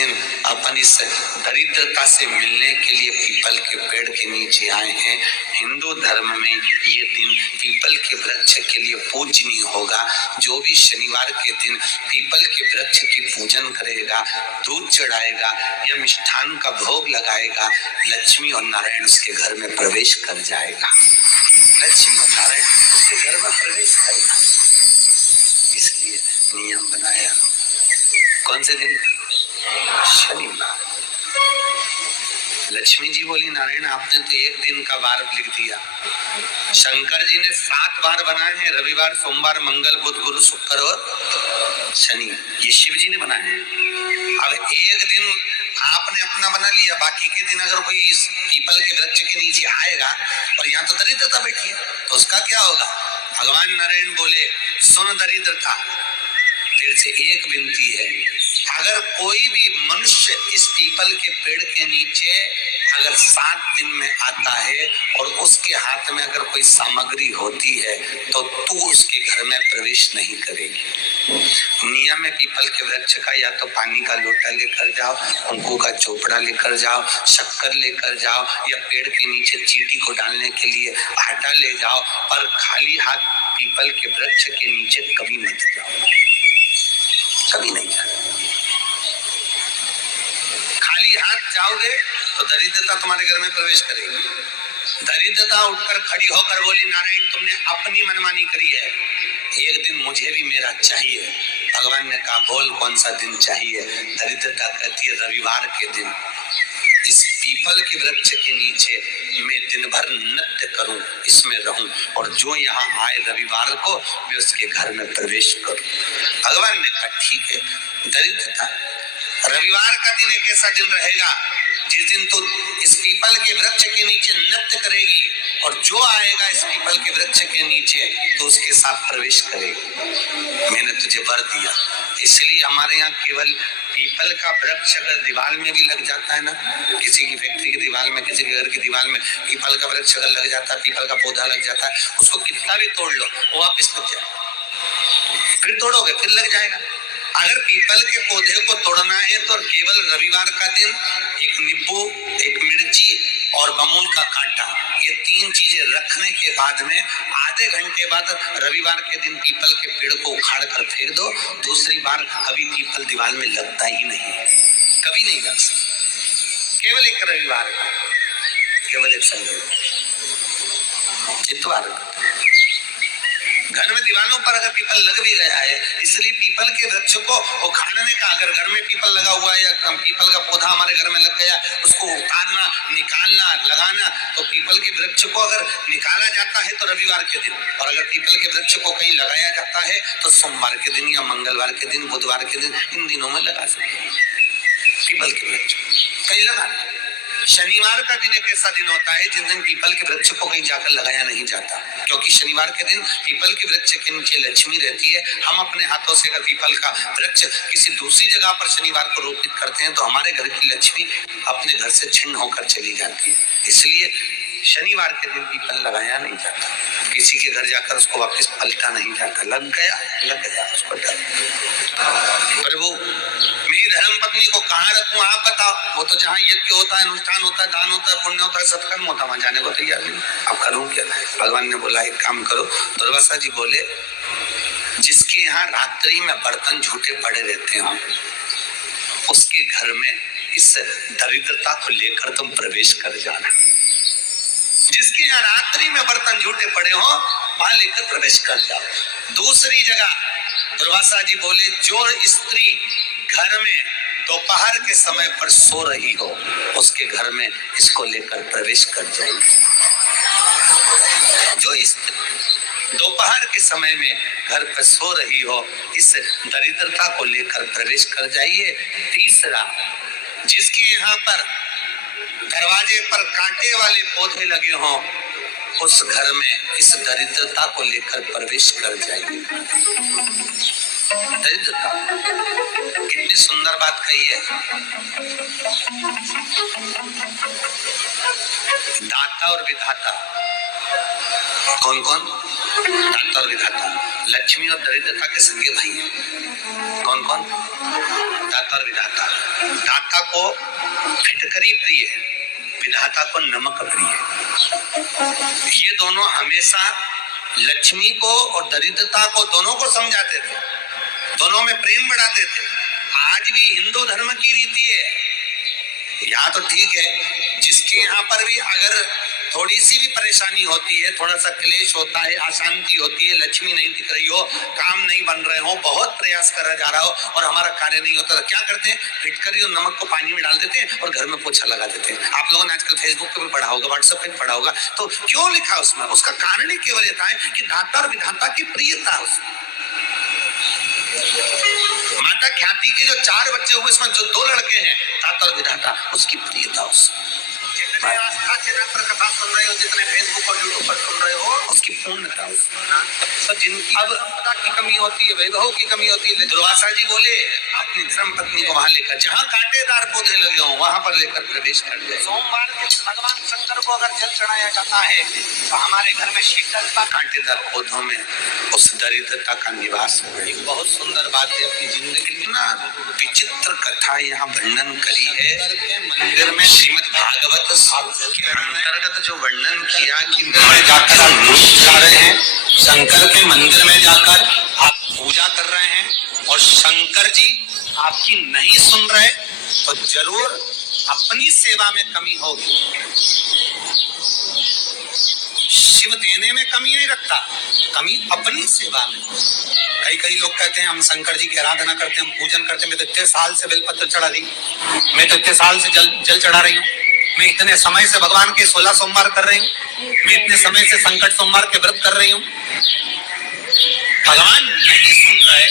दिन अपन इस दरिद्रता से मिलने के लिए पीपल के पेड़ के नीचे आए हैं। हिंदू धर्म में ये दिन पीपल के वृक्ष के लिए पूजनीय होगा। जो भी शनिवार के दिन पीपल के वृक्ष की पूजन करेगा, दूध चढ़ाएगा या मिष्ठान का भोग लगाएगा, लक्ष्मी और नारायण उसके घर में प्रवेश कर जाएगा। लक्ष्मी और नारायण उसके घर में प्रवेश करेगा। इसलिए नियम बनाया। कौन से दिन? शनिवार। लक्ष्मी जी बोली, नारायण आपने तो एक दिन का वार लिख दिया। शंकर जी ने 7 वार बनाए हैं, रविवार, सोमवार, मंगल, बुध, गुरु, शुक्र और शनि। ये शिव जी ने बनाए हैं। अब एक दिन आपने अपना बना लिया, बाकी के दिन अगर कोई इस पीपल के वृक्ष के नीचे आएगा और यहाँ तो दरिद्रता बैठी है, तो उसका क्या होगा? भगवान नारायण बोले, सुन दरिद्रता, तेरे से एक विनती है, अगर कोई भी मनुष्य इस पीपल के पेड़ के नीचे अगर 7 दिन में आता है और उसके हाथ में अगर कोई सामग्री होती है तो तू उसके घर में प्रवेश नहीं करेगी। नियम है पीपल के वृक्ष का, या तो पानी का लोटा लेकर जाओ, कुंकू का चोपड़ा लेकर जाओ, शक्कर लेकर जाओ, या पेड़ के नीचे चींटी को डालने के लिए आटा ले जाओ, पर खाली हाथ पीपल के वृक्ष के नीचे कभी मत जाओ, कभी नहीं जाओ। खाली हाथ जाओगे तो दरिद्रता तुम्हारे घर में प्रवेश करेगी। दरिद्रता उठकर खड़ी होकर बोली, नारायण तुमने अपनी मनमानी करी है, एक दिन मुझे भी मेरा चाहिए। भगवान ने कहा, बोल कौन सा दिन चाहिए? दरिद्रता कहती है, रविवार के दिन इस पीपल के वृक्ष के नीचे मैं दिन भर नृत्य करूं, इसमें रहूं, और जो यहाँ आए रविवार को मैं उसके घर में प्रवेश करूं। भगवान ने कहा, ठीक है। दरिद्रता, रविवार का दिन एक ऐसा दिन रहेगा जिस दिन तो इस पीपल के वृक्ष के नीचे नृत्य करेगी, और जो आएगा इस पीपल के वृक्ष के नीचे तो उसके साथ प्रवेश करेगी। मैंने तुझे वर दिया। इसलिए हमारे यहाँ केवल पीपल का वृक्ष अगर दीवार में भी लग जाता है ना, किसी की फैक्ट्री की दीवार में, किसी के घर की दीवार में पीपल का वृक्ष अगर लग जाता है, पीपल का पौधा लग जाता है, उसको कितना भी तोड़ लो वो वापिस लग जाएगा। फिर तोड़ोगे फिर लग जाएगा। अगर पीपल के पौधे को तोड़ना है तो केवल रविवार का दिन एक नींबू, एक मिर्ची और बमूल का कांटा, ये 3 चीजें रखने के बाद में आधे घंटे बाद रविवार के दिन पीपल के पेड़ को उखाड़ कर फेंक दो। दूसरी बार कभी पीपल दीवार में लगता ही नहीं है, कभी नहीं लग सकता। केवल एक रविवार का, केवल एक संडे, इतवार। घर में दीवारों पर अगर पीपल लग भी गया है, इसलिए पीपल के वृक्ष को उखाड़ने का, अगर घर में पीपल लगा हुआ है या पीपल का पौधा हमारे घर में लग गया, उसको उतारना, निकालना, लगाना, तो पीपल के वृक्ष को अगर निकाला जाता है तो रविवार के दिन, और अगर पीपल के वृक्ष को कहीं लगाया जाता है तो सोमवार के दिन या मंगलवार के दिन, बुधवार के दिन, इन दिनों में लगा सकते हैं पीपल के वृक्ष कहीं लगाना। शनिवार का दिन एक ऐसा दिन होता है जिस दिन पीपल के वृक्ष को कहीं जाकर लगाया नहीं जाता, क्योंकि शनिवार के दिन पीपल के वृक्ष के नीचे लक्ष्मी रहती है। हम अपने हाथों से अगर पीपल का वृक्ष किसी दूसरी जगह पर शनिवार को रोपित करते हैं तो हमारे घर की लक्ष्मी अपने घर से छिन्न होकर चली जाती है। इसलिए शनिवार के दिन पीपल लगाया नहीं जाता, किसी के घर जाकर उसको वापस पलटा नहीं जाता। लग गया उसको डर। प्रभु मेरी धर्म पत्नी को कहाँ रखूं आप बताओ? वो तो जहाँ यज्ञ होता है, अनुष्ठान होता है, दान होता है, पुण्य होता है, सत्कर्म होता है, वहां जाने को तैयार नहीं। अब करूं क्या? भगवान ने बोला एक काम करो। दुर्वासा जी बोले, जिसके यहाँ रात्रि में बर्तन झूठे पड़े रहते हो उसके घर में इस दरिद्रता को लेकर तुम प्रवेश कर जाना। जिसके यहाँ रात्रि में बर्तन झूठे पड़े हो वहां लेकर प्रवेश कर जाओ। दूसरी जगह दुर्वासा जी बोले, जो स्त्री घर में दोपहर के समय पर सो रही हो उसके घर में इसको लेकर प्रवेश कर जाएगी। जो स्त्री दोपहर के समय में घर पर सो रही हो इस दरिद्रता को लेकर प्रवेश कर जाइए। तीसरा, जिसके यहाँ पर दरवाजे पर कांटे वाले पौधे लगे हों उस घर में इस दरिद्रता को लेकर प्रवेश कर जाइए। दरिद्रता कितनी सुंदर बात कही है। दाता और विधाता कौन कौन? दाता और विधाता लक्ष्मी और दरिद्रता के सगे भाई हैं। कौन कौन? दाता और विधाता। दाता को फिटकरी प्रिय है, विधाता को नमक प्रिय है। ये दोनों हमेशा लक्ष्मी को और दरिद्रता को दोनों को समझाते थे, दोनों में प्रेम बढ़ाते थे। आज भी हिंदू धर्म की रीति है, यहाँ तो ठीक है, जिसके यहाँ पर भी अगर थोड़ी सी भी परेशानी होती है, थोड़ा सा क्लेश होता है, अशांति होती है, लक्ष्मी नहीं दिख रही हो, काम नहीं बन रहे हो, बहुत प्रयास करा जा रहा हो और हमारा कार्य नहीं होता, तो क्या करते हैं? फिटकरी और नमक को पानी में डाल देते हैं और घर में पोछा लगा देते हैं। आप लोगों ने आजकल फेसबुक पे भी पढ़ा होगा, व्हाट्सएप पे भी पढ़ा होगा। तो क्यों लिखा उसमें? उसका कारण ही केवल ये था कि दाता और विधाता की प्रियता उसमें। माता ख्याति के जो 4 बच्चे हुए, इसमें जो 2 लड़के हैं, दाता और विधाता, उसकी प्रियता उसमें। जितने आस्था चैनल पर कथा सुन रहे हो, जितने फेसबुक और यूट्यूब पर सुन रहे हो, उसकी पूर्णता उसमें। तो जिनकी अब संपदा की कमी होती है, वैभव की कमी होती है, दुर्वासा जी बोले अपनी धर्म पत्नी को वहां लेकर, जहाँ कांटेदार पौधे लगे हों वहां पर लेकर प्रवेश कर जाए। सोमवार के भगवान शंकर को अगर जल चढ़ाया जाता है तो हमारे घर में शीतलता, कांटेदार पौधों में उस दरिद्रता का निवास है। एक बहुत सुंदर बात है अपनी जिंदगी में ना, विचित्र कथा यहाँ वर्णन करी है मंदिर में। श्रीमद् भागवत के अंतर्गत जो वर्णन किया कि में जाकर आप रोज जा रहे हैं, शंकर के मंदिर में जाकर आप पूजा कर रहे हैं और शंकर जी आपकी नहीं सुन रहे, तो जरूर अपनी सेवा में कमी होगी। शिव देने में कमी नहीं रखता, कमी अपनी सेवा में। कई लोग कहते हैं हम शंकर जी की आराधना करते हैं, हम पूजन करते हैं, मैं तो इतने साल से बेलपत्र चढ़ा दी, मैं तो इतने साल से जल चढ़ा रही हूँ, मैं इतने समय से भगवान के 16 सोमवार कर रही हूँ, मैं इतने समय से संकट सोमवार के व्रत कर रही हूँ। भगवान नहीं सुन रहे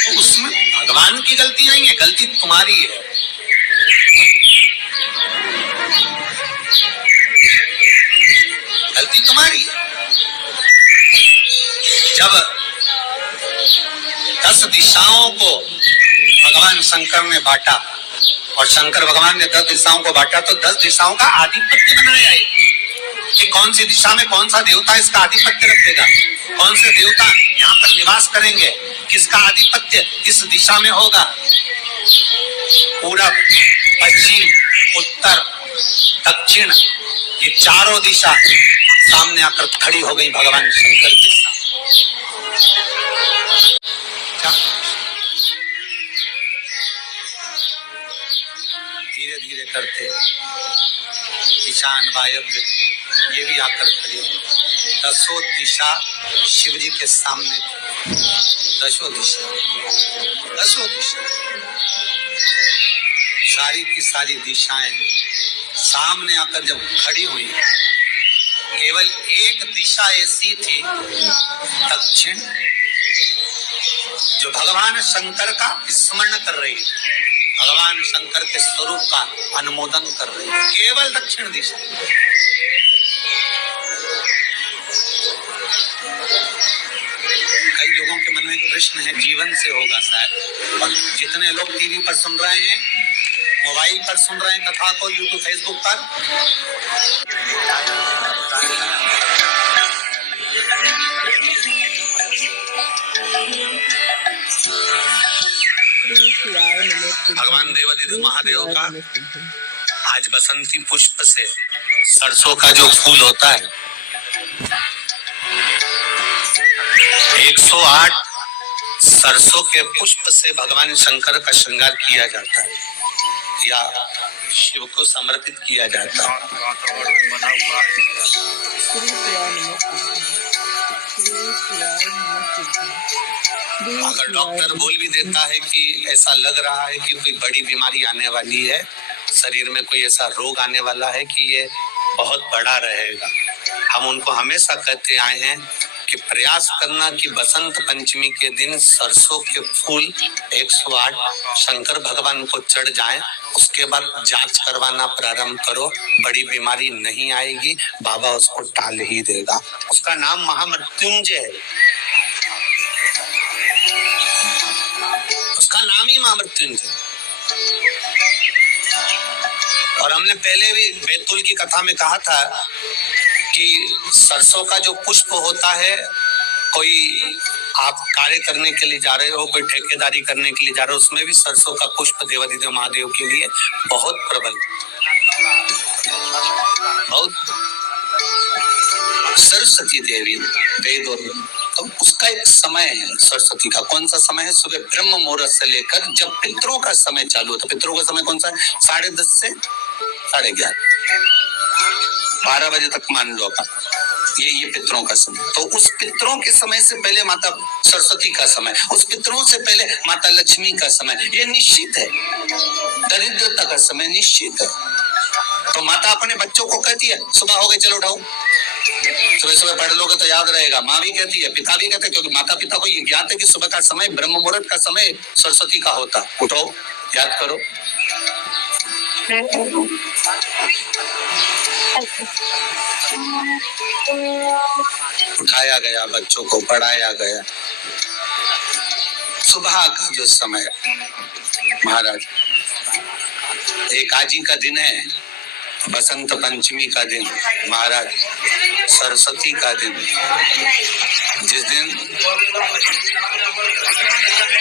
तो उसमें भगवान की गलती नहीं है, गलती तुम्हारी है। गलती तुम्हारी है। जब 10 दिशाओं को भगवान शंकर ने बांटा और शंकर भगवान ने 10 दिशाओं को बांटा, तो 10 दिशाओं का आधिपत्य बनाया है कि कौन सी दिशा में कौन सा देवता इसका आधिपत्य रखेगा, कौन से देवता यहाँ पर निवास करेंगे, किसका आधिपत्य इस दिशा में होगा। पूरब, पश्चिम, उत्तर, दक्षिण, ये चारों दिशा सामने आकर खड़ी हो गई भगवान शंकर के साथ। धीरे धीरे करते ईशान, वायव्य, ये भी आकर खड़ी। 10 दिशा शिव जी के सामने थी, 10 दिशा, सारी की सारी दिशाएं सामने आकर जब खड़ी हुई, केवल एक दिशा ऐसी थी, दक्षिण, जो भगवान शंकर का स्मरण कर रही है, भगवान शंकर के स्वरूप का अनुमोदन कर रही है, केवल दक्षिण दिशा। कई लोगों के मन में एक प्रश्न है, जीवन से होगा शायद, और जितने लोग टीवी पर सुन रहे हैं, मोबाइल पर सुन रहे हैं कथा को, यूट्यूब, फेसबुक पर, भगवान देवाधिदेव महादेव का आज बसंती पुष्प से सरसों का जो फूल होता है, 108 सरसों के पुष्प से भगवान शंकर का श्रृंगार किया जाता है या शिव को समर्पित किया जाता है। अगर डॉक्टर बोल भी देता है कि ऐसा लग रहा है कि कोई बड़ी बीमारी आने वाली है, शरीर में कोई ऐसा रोग आने वाला है कि ये बहुत बड़ा रहेगा, हम उनको हमेशा कहते आए हैं कि प्रयास करना कि बसंत पंचमी के दिन सरसों के फूल 108 शंकर भगवान को चढ़ जाएं, उसके बाद जांच करवाना प्रारंभ करो, बड़ी बीमारी नहीं आएगी, बाबा उसको टाल ही देगा। उसका नाम महामृत्युंजय है, उसका नाम ही महामृत्युंजय। और हमने पहले भी बैतूल की कथा में कहा था कि सरसों का जो पुष्प होता है कोई आप कार्य करने के लिए जा रहे हो, कोई ठेकेदारी करने के लिए जा रहे हो, उसमें भी सरसों का पुष्प देवाधिदेव महादेव के लिए बहुत प्रबल, बहुत। सरस्वती देवी वेदों, तो उसका एक समय है सरस्वती का। कौन सा समय है? सुबह ब्रह्म मुहूर्त से लेकर जब पितरों का समय चालू होता है। पितरों का समय कौन सा है? 10:30 से 11:30, 12 बजे तक मान लो अपन, ये पितरों का समय। तो उस पितरों के समय से पहले माता सरस्वती का समय, उस पितरों से पहले माता लक्ष्मी का समय, ये निश्चित है। दरिद्रता का समय निश्चित है। तो माता अपने बच्चों को कहती है सुबह हो गई चलो उठाओ, सुबह सुबह पढ़ लोगे तो याद रहेगा। माँ भी कहती है, पिता भी कहते हैं, क्योंकि माता पिता को ये ज्ञात है कि सुबह का समय ब्रह्म मुहूर्त का समय सरस्वती का होता। उठो, याद करो। उठाया गया, बच्चों को पढ़ाया गया। सुबह का जो समय महाराज, एकाजी का दिन है, बसंत पंचमी का दिन महाराज, सरस्वती का दिन, जिस दिन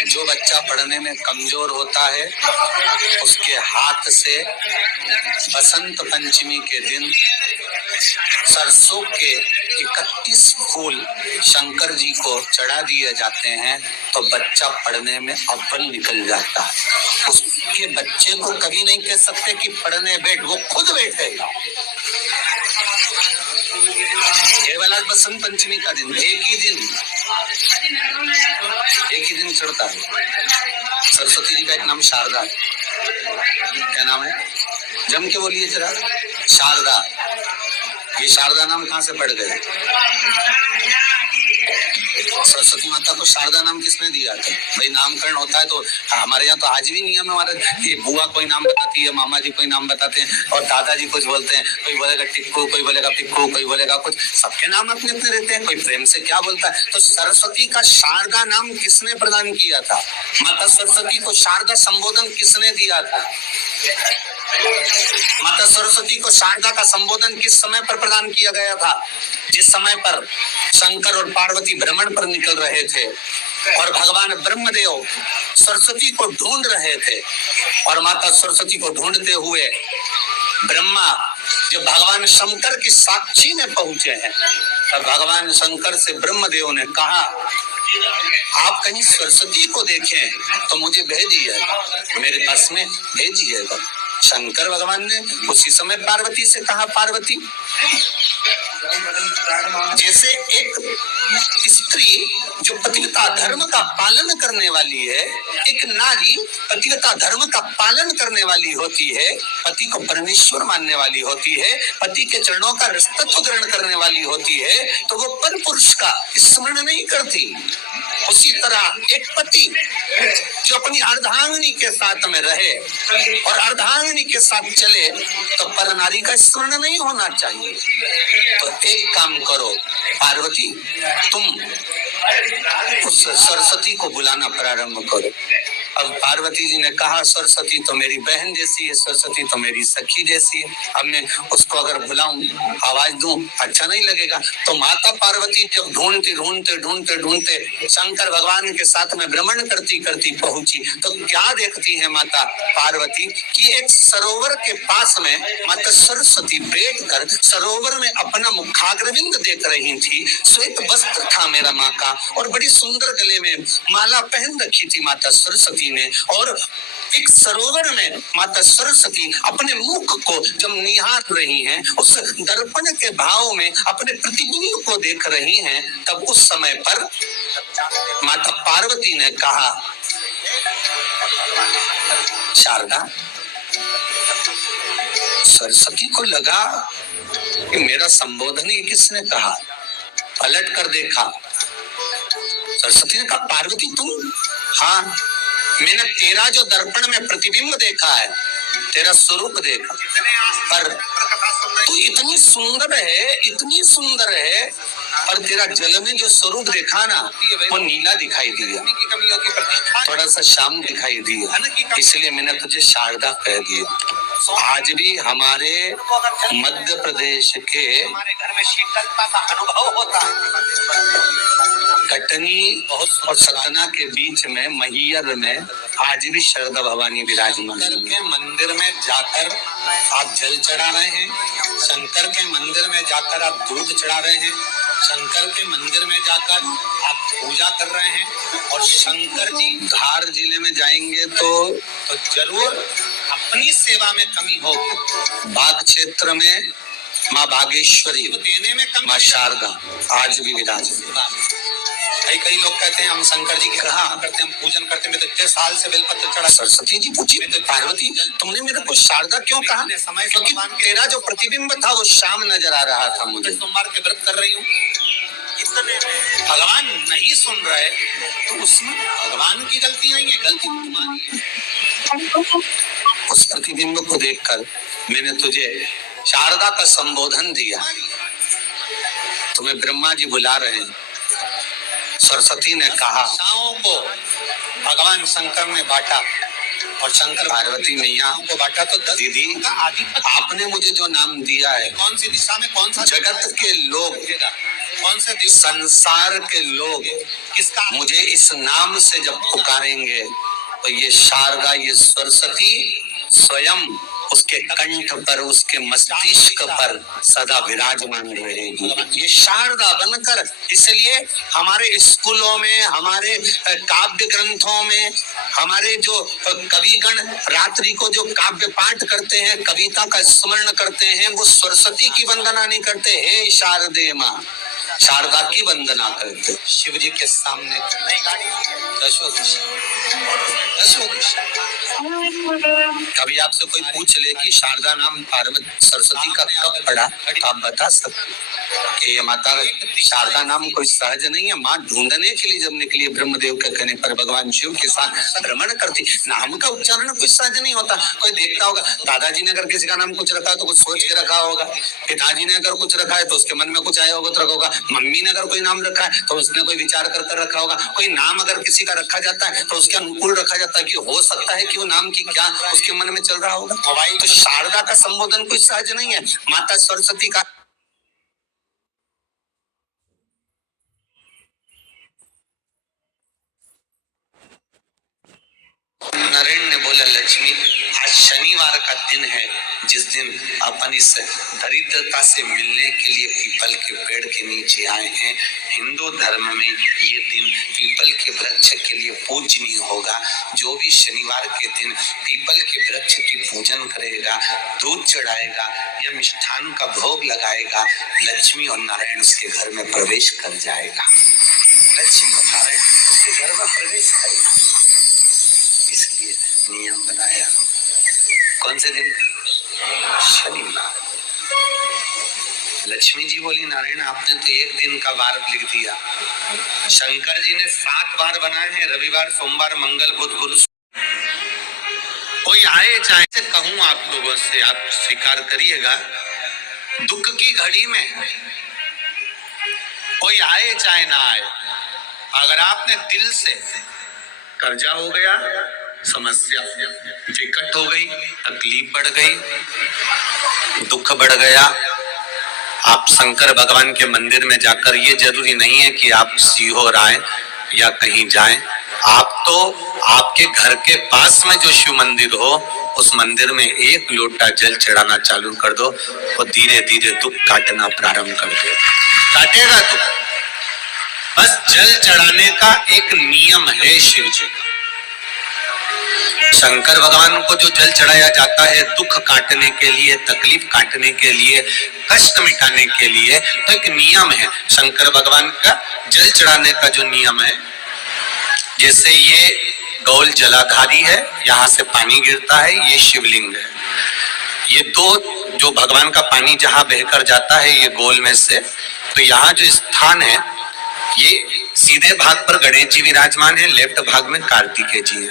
जो बच्चा पढ़ने में कमजोर होता है उसके हाथ से बसंत पंचमी के दिन सरसों के 31 फूल शंकर जी को चढ़ा दिए जाते हैं, तो बच्चा पढ़ने में अव्वल निकल जाता है। उसके बच्चे को कभी नहीं कह सकते कि पढ़ने बैठ, वो खुद बैठेगा। केवल आज बसंत पंचमी का दिन, एक ही दिन चढ़ता है। सरस्वती जी का एक नाम शारदा है। क्या नाम है? जम के बोलिए जरा। शारदा। ये शारदा नाम कहाँ से पड़ गया? सरस्वती माता को शारदा नाम किसने दिया था? भाई नामकरण होता है तो हमारे यहाँ तो आज भी नियम है हमारा कि बुआ कोई नाम बताती है, मामा जी कोई नाम बताते हैं और दादाजी कुछ बोलते हैं। कोई बोलेगा टिक्कू, कोई बोलेगा पिक्कू, कोई बोलेगा कुछ, सबके नाम अपने अपने रहते हैं। कोई प्रेम से क्या बोलता है। तो सरस्वती का शारदा नाम किसने प्रदान किया था? माता सरस्वती को शारदा संबोधन किसने दिया था? माता सरस्वती को शारदा का संबोधन किस समय पर प्रदान किया गया था? जिस समय पर शंकर और पार्वती भ्रमण पर निकल रहे थे और भगवान ब्रह्मदेव सरस्वती को ढूंढ रहे थे, और माता सरस्वती को ढूंढते हुए ब्रह्मा जब भगवान शंकर की साक्षी में पहुंचे हैं, तब भगवान शंकर से ब्रह्मदेव ने कहा आप कहीं सरस्वती को देखें तो मुझे भेजिएगा, मेरे पास में भेजिएगा। शंकर भगवान ने उसी समय पार्वती से कहा, पार्वती, जैसे एक स्त्री जो पतिव्रता धर्म का पालन करने वाली है, एक नारी पतिव्रता धर्म का पालन करने वाली होती है, पति को परमेश्वर मानने वाली होती है, पति के चरणों का रस्तत्व ग्रहण करने वाली होती है, तो वो पर पुरुष का स्मरण नहीं करती। उसी तरह एक पति जो अपनी अर्धांगिनी के साथ में रहे और अर्धांगिनी के साथ चले, तो पर नारी का स्मरण नहीं होना चाहिए। तो एक काम करो पार्वती, तुम उस सरस्वती को बुलाना प्रारंभ करो। अब पार्वती जी ने कहा सरस्वती तो मेरी बहन जैसी है, सरस्वती तो मेरी सखी जैसी है, अब मैं उसको अगर बुलाऊं, आवाज दूं, अच्छा नहीं लगेगा। तो माता पार्वती जब ढूंढते ढूंढते ढूंढते ढूंढते शंकर भगवान के साथ में भ्रमण करती करती पहुंची, तो क्या देखती है माता पार्वती कि एक सरोवर के पास में माता सरस्वती बैठकर सरोवर में अपना मुखाग्रविंद देख रही थी। श्वेत वस्त्र था मेरा माँ का और बड़ी सुंदर गले में माला पहन रखी थी माता सरस्वती ने, और एक सरोवर में माता सरस्वती अपने मुख को जब निहार रही हैं, उस दर्पण के भाव में अपने प्रतिबिंब को देख रही हैं, तब उस समय पर माता पार्वती ने कहा शारदा, सरस्वती को लगा कि मेरा संबोधन ही किसने कहा। पलट कर देखा, सरस्वती ने कहा पार्वती तुम? हाँ, मैंने तेरा जो दर्पण में प्रतिबिंब देखा है, तेरा स्वरूप देखा, पर तू इतनी सुंदर है, इतनी सुंदर है, पर तेरा जल में जो स्वरूप देखा ना, वो नीला दिखाई दिया, थोड़ा सा श्याम दिखाई दिया, इसलिए मैंने तुझे शारदा कह दिया। आज भी हमारे मध्य प्रदेश के हमारे घर में शीतलता का अनुभव होता है। कटनी और सतना के बीच में मैहर में आज भी शारदा भवानी विराजमान है। के मंदिर में जाकर आप जल चढ़ा रहे हैं, शंकर के मंदिर में जाकर आप दूध चढ़ा रहे हैं, शंकर के मंदिर में जाकर आप पूजा कर रहे हैं। और शंकर जी धार जिले में जाएंगे तो जरूर अपनी सेवा में कमी हो। बाघ क्षेत्र में माँ बागेश्वरी देने में कमी, माँ शारदा आज भी विराजमान। कई लोग कहते हैं हम शंकर जी की कहा करते हैं, हम पूजन करते हैं, तो इतने साल से बेलपत्र चढ़ा। सरस्वती जी पूछी तो पार्वती तुमने मेरे को शारदा क्यों कहा? क्योंकि तेरा जो प्रतिबिंब था वो शाम नजर आ रहा था मुझे। सोमवार के व्रत कर रही हूँ, भगवान नहीं सुन रहे तो उसमें भगवान की गलती नहीं है, गलती तुम्हारी है। उस प्रतिबिंब को देखकर मैंने तुझे शारदा का संबोधन दिया। तुम्हें ब्रह्मा जी बुला रहे हैं। सरस्वती ने कहा को भगवान शंकर ने बांटा और शंकर पार्वती मैया को बांटा। तो दीदी आपने मुझे जो नाम दिया है, कौन सी दिशा में कौन सा जगत के लोग, कौन से संसार के लोग किसका मुझे इस नाम से जब पुकारेंगे तो ये शारदा, ये सरस्वती स्वयं उसके कंठ पर, उसके मस्तिष्क पर सदा विराजमान रहेगी। ये शारदा बनकर, इसलिए हमारे स्कूलों में, हमारे काव्य ग्रंथों में, हमारे जो कविगण रात्रि को जो काव्य पाठ करते हैं, कविता का स्मरण करते हैं, वो सरस्वती की वंदना नहीं करते, हे शारदे माँ, शारदा की वंदना करते। शिव जी के सामने कभी आपसे कोई पूछ ले कि शारदा नाम पार्वती सरस्वती का कब पड़ा, तो आप बता सकते कि ये माता शारदा नाम कोई सहज नहीं है। माँ ढूंढने के लिए जब निकली ब्रह्मदेव के कहने पर भगवान शिव के साथ भ्रमण करती, नाम का उच्चारण कोई सहज नहीं होता। कोई देखता होगा, दादाजी ने अगर किसी का नाम कुछ रखा है तो कुछ सोच के रखा होगा, पिताजी ने अगर कुछ रखा है तो उसके मन में कुछ आया होगा तो रखा होगा, मम्मी ने अगर कोई नाम रखा है तो उसने कोई विचार कर कर रखा होगा। कोई नाम अगर किसी का रखा जाता है तो उसके अनुकूल रखा जाता है कि हो सकता है कि वो नाम की क्या उसके मन में चल रहा होगा। तो शारदा का संबोधन कोई सहज नहीं है। माता सरस्वती का नरेंद्र ने बोला, लक्ष्मी आज शनिवार का दिन है जिस दिन अपन इस दरिद्रता से मिलने के लिए पीपल के पेड़ के नीचे आए हैं। हिंदू धर्म में ये दिन पीपल के वृक्ष के लिए पूजनीय होगा। जो भी शनिवार के दिन पीपल के वृक्ष की पूजन करेगा, दूध चढ़ाएगा या मिष्ठान का भोग लगाएगा, लक्ष्मी और नारायण उसके घर में प्रवेश कर जाएगा। लक्ष्मी और नारायण उसके घर में प्रवेश करेगा, इसलिए नियम बनाया। कौन से दिन? शनिवार। लक्ष्मी जी बोली, नारायण आपने तो एक दिन का वार लिख दिया। शंकर जी ने 7 वार बनाए हैं, रविवार, सोमवार, मंगल, बुध, गुरु। कोई आए चाहे से कहूं आप लोगों से, आप स्वीकार करिएगा, दुख की घड़ी में कोई आए चाहे ना आए, अगर आपने दिल से, कर्जा हो गया, समस्या विकट हो गई, तकलीफ बढ़ गई, दुख बढ़ गया, आप शंकर भगवान के मंदिर में जाकर, ये जरूरी नहीं है कि आप सीहोर आए या कहीं जाएं, आप तो आपके घर के पास में जो शिव मंदिर हो उस मंदिर में 1 लोटा जल चढ़ाना चालू कर दो, वो धीरे धीरे दुख काटना प्रारंभ कर दे, काटेगा दुख। बस जल चढ़ाने का एक नियम है शिव जी का। शंकर भगवान को जो जल चढ़ाया जाता है दुख काटने के लिए, तकलीफ काटने के लिए, कष्ट मिटाने के लिए, तो एक नियम है शंकर भगवान का जल चढ़ाने का जो नियम है। जैसे ये गौल जलाधारी है, यहाँ से पानी गिरता है, ये शिवलिंग है। ये 2 जो भगवान का पानी जहाँ बहकर जाता है ये गोल में से, तो यहाँ जो स्थान है ये सीधे भाग पर गणेश जी विराजमान है, लेफ्ट भाग में कार्तिकेय जी है,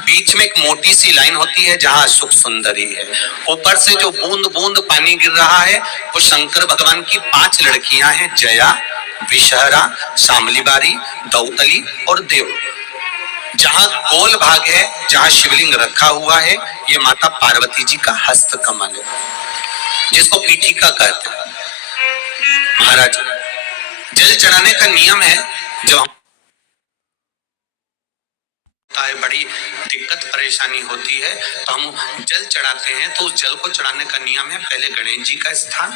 बीच में एक मोटी सी लाइन होती है जहाँ सुख सुंदरी है। ऊपर से जो बूंद बूंद पानी गिर रहा है वो शंकर भगवान की 5 लड़कियां हैं, जया, विषहरा, शामलीबारी, दौतली और देव। जहाँ गोल भाग है, जहाँ शिवलिंग रखा हुआ है, ये माता पार्वती जी का हस्त कमल है, जिसको पीठिका कहते हैं। महाराज जल चढ़ाने का नियम है, जब बड़ी दिक्कत परेशानी होती है तो हम जल चढ़ाते हैं, तो उस जल को चढ़ाने का नियम है पहले गणेश जी का स्थान,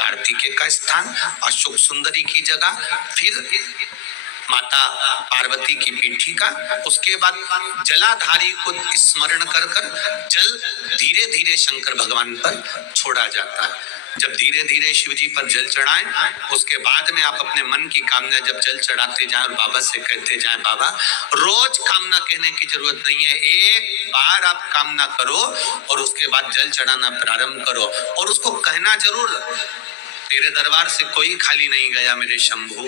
कार्तिकेय का स्थान, अशोक सुंदरी की जगह, फिर माता पार्वती की पीठी का, उसके बाद जलाधारी को स्मरण कर कर जल धीरे धीरे शंकर भगवान पर छोड़ा जाता है। जब धीरे धीरे शिव जी पर जल चढ़ाएं, उसके बाद में आप अपने मन की कामना जब जल चढ़ाते जाएं और बाबा से कहते जाएं, बाबा रोज कामना कहने की जरूरत नहीं है, एक बार आप कामना करो और उसके बाद जल चढ़ाना प्रारंभ करो और उसको कहना जरूर, तेरे दरबार से कोई खाली नहीं गया मेरे शंभू,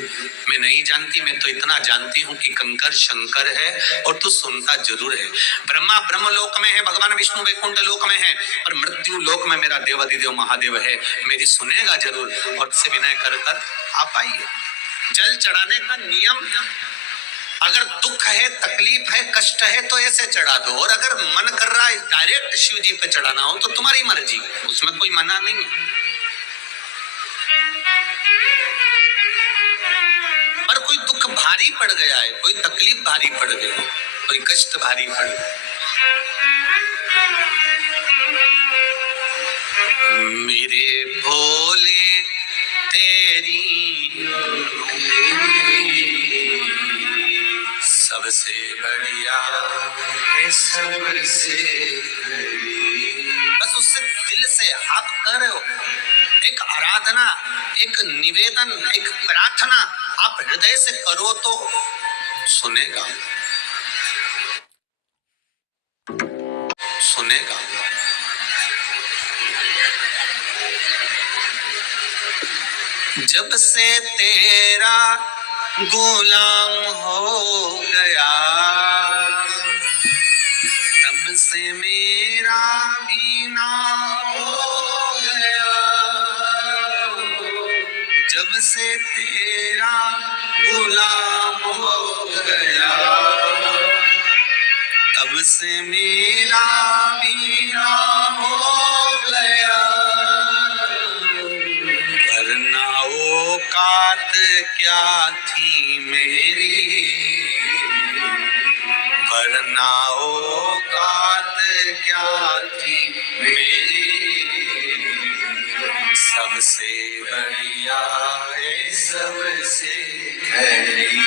मैं नहीं जानती, मैं तो इतना जानती हूँ कि कंकर शंकर है और तू सुनता जरूर है। ब्रह्मा ब्रह्म लोक में है, भगवान विष्णु वैकुंठ लोक में है, और मृत्यु लोक में मेरा देवाधिदेव महादेव है, मेरी सुनेगा जरूर। और से विनय कर कर आप आइए। जल चढ़ाने का नियम, अगर दुख है, तकलीफ है, कष्ट है तो ऐसे चढ़ा दो, और अगर मन कर रहा है डायरेक्ट शिव जी पे चढ़ाना हो तो तुम्हारी मर्जी, उसमें कोई मना नहीं है। पर कोई दुख भारी पड़ गया है, कोई तकलीफ भारी पड़ गई, कोई कष्ट भारी पड़ गया, मेरे भोले तेरी सबसे बढ़िया सबसे, बस उससे दिल से आप कर रहे हो, एक आराधना, एक निवेदन, एक प्रार्थना आप हृदय से करो तो सुनेगा, सुनेगा। जब से तेरा गुलाम हो गया तब से मेरा भी नाम हो गया, जब से तेरा गुलाम हो गया तब से मेरा भी नाम हो गया, वरना औकात क्या थी मेरी, वरना औकात क्या थी मेरी, सबसे बढ़िया है सबसे खरी,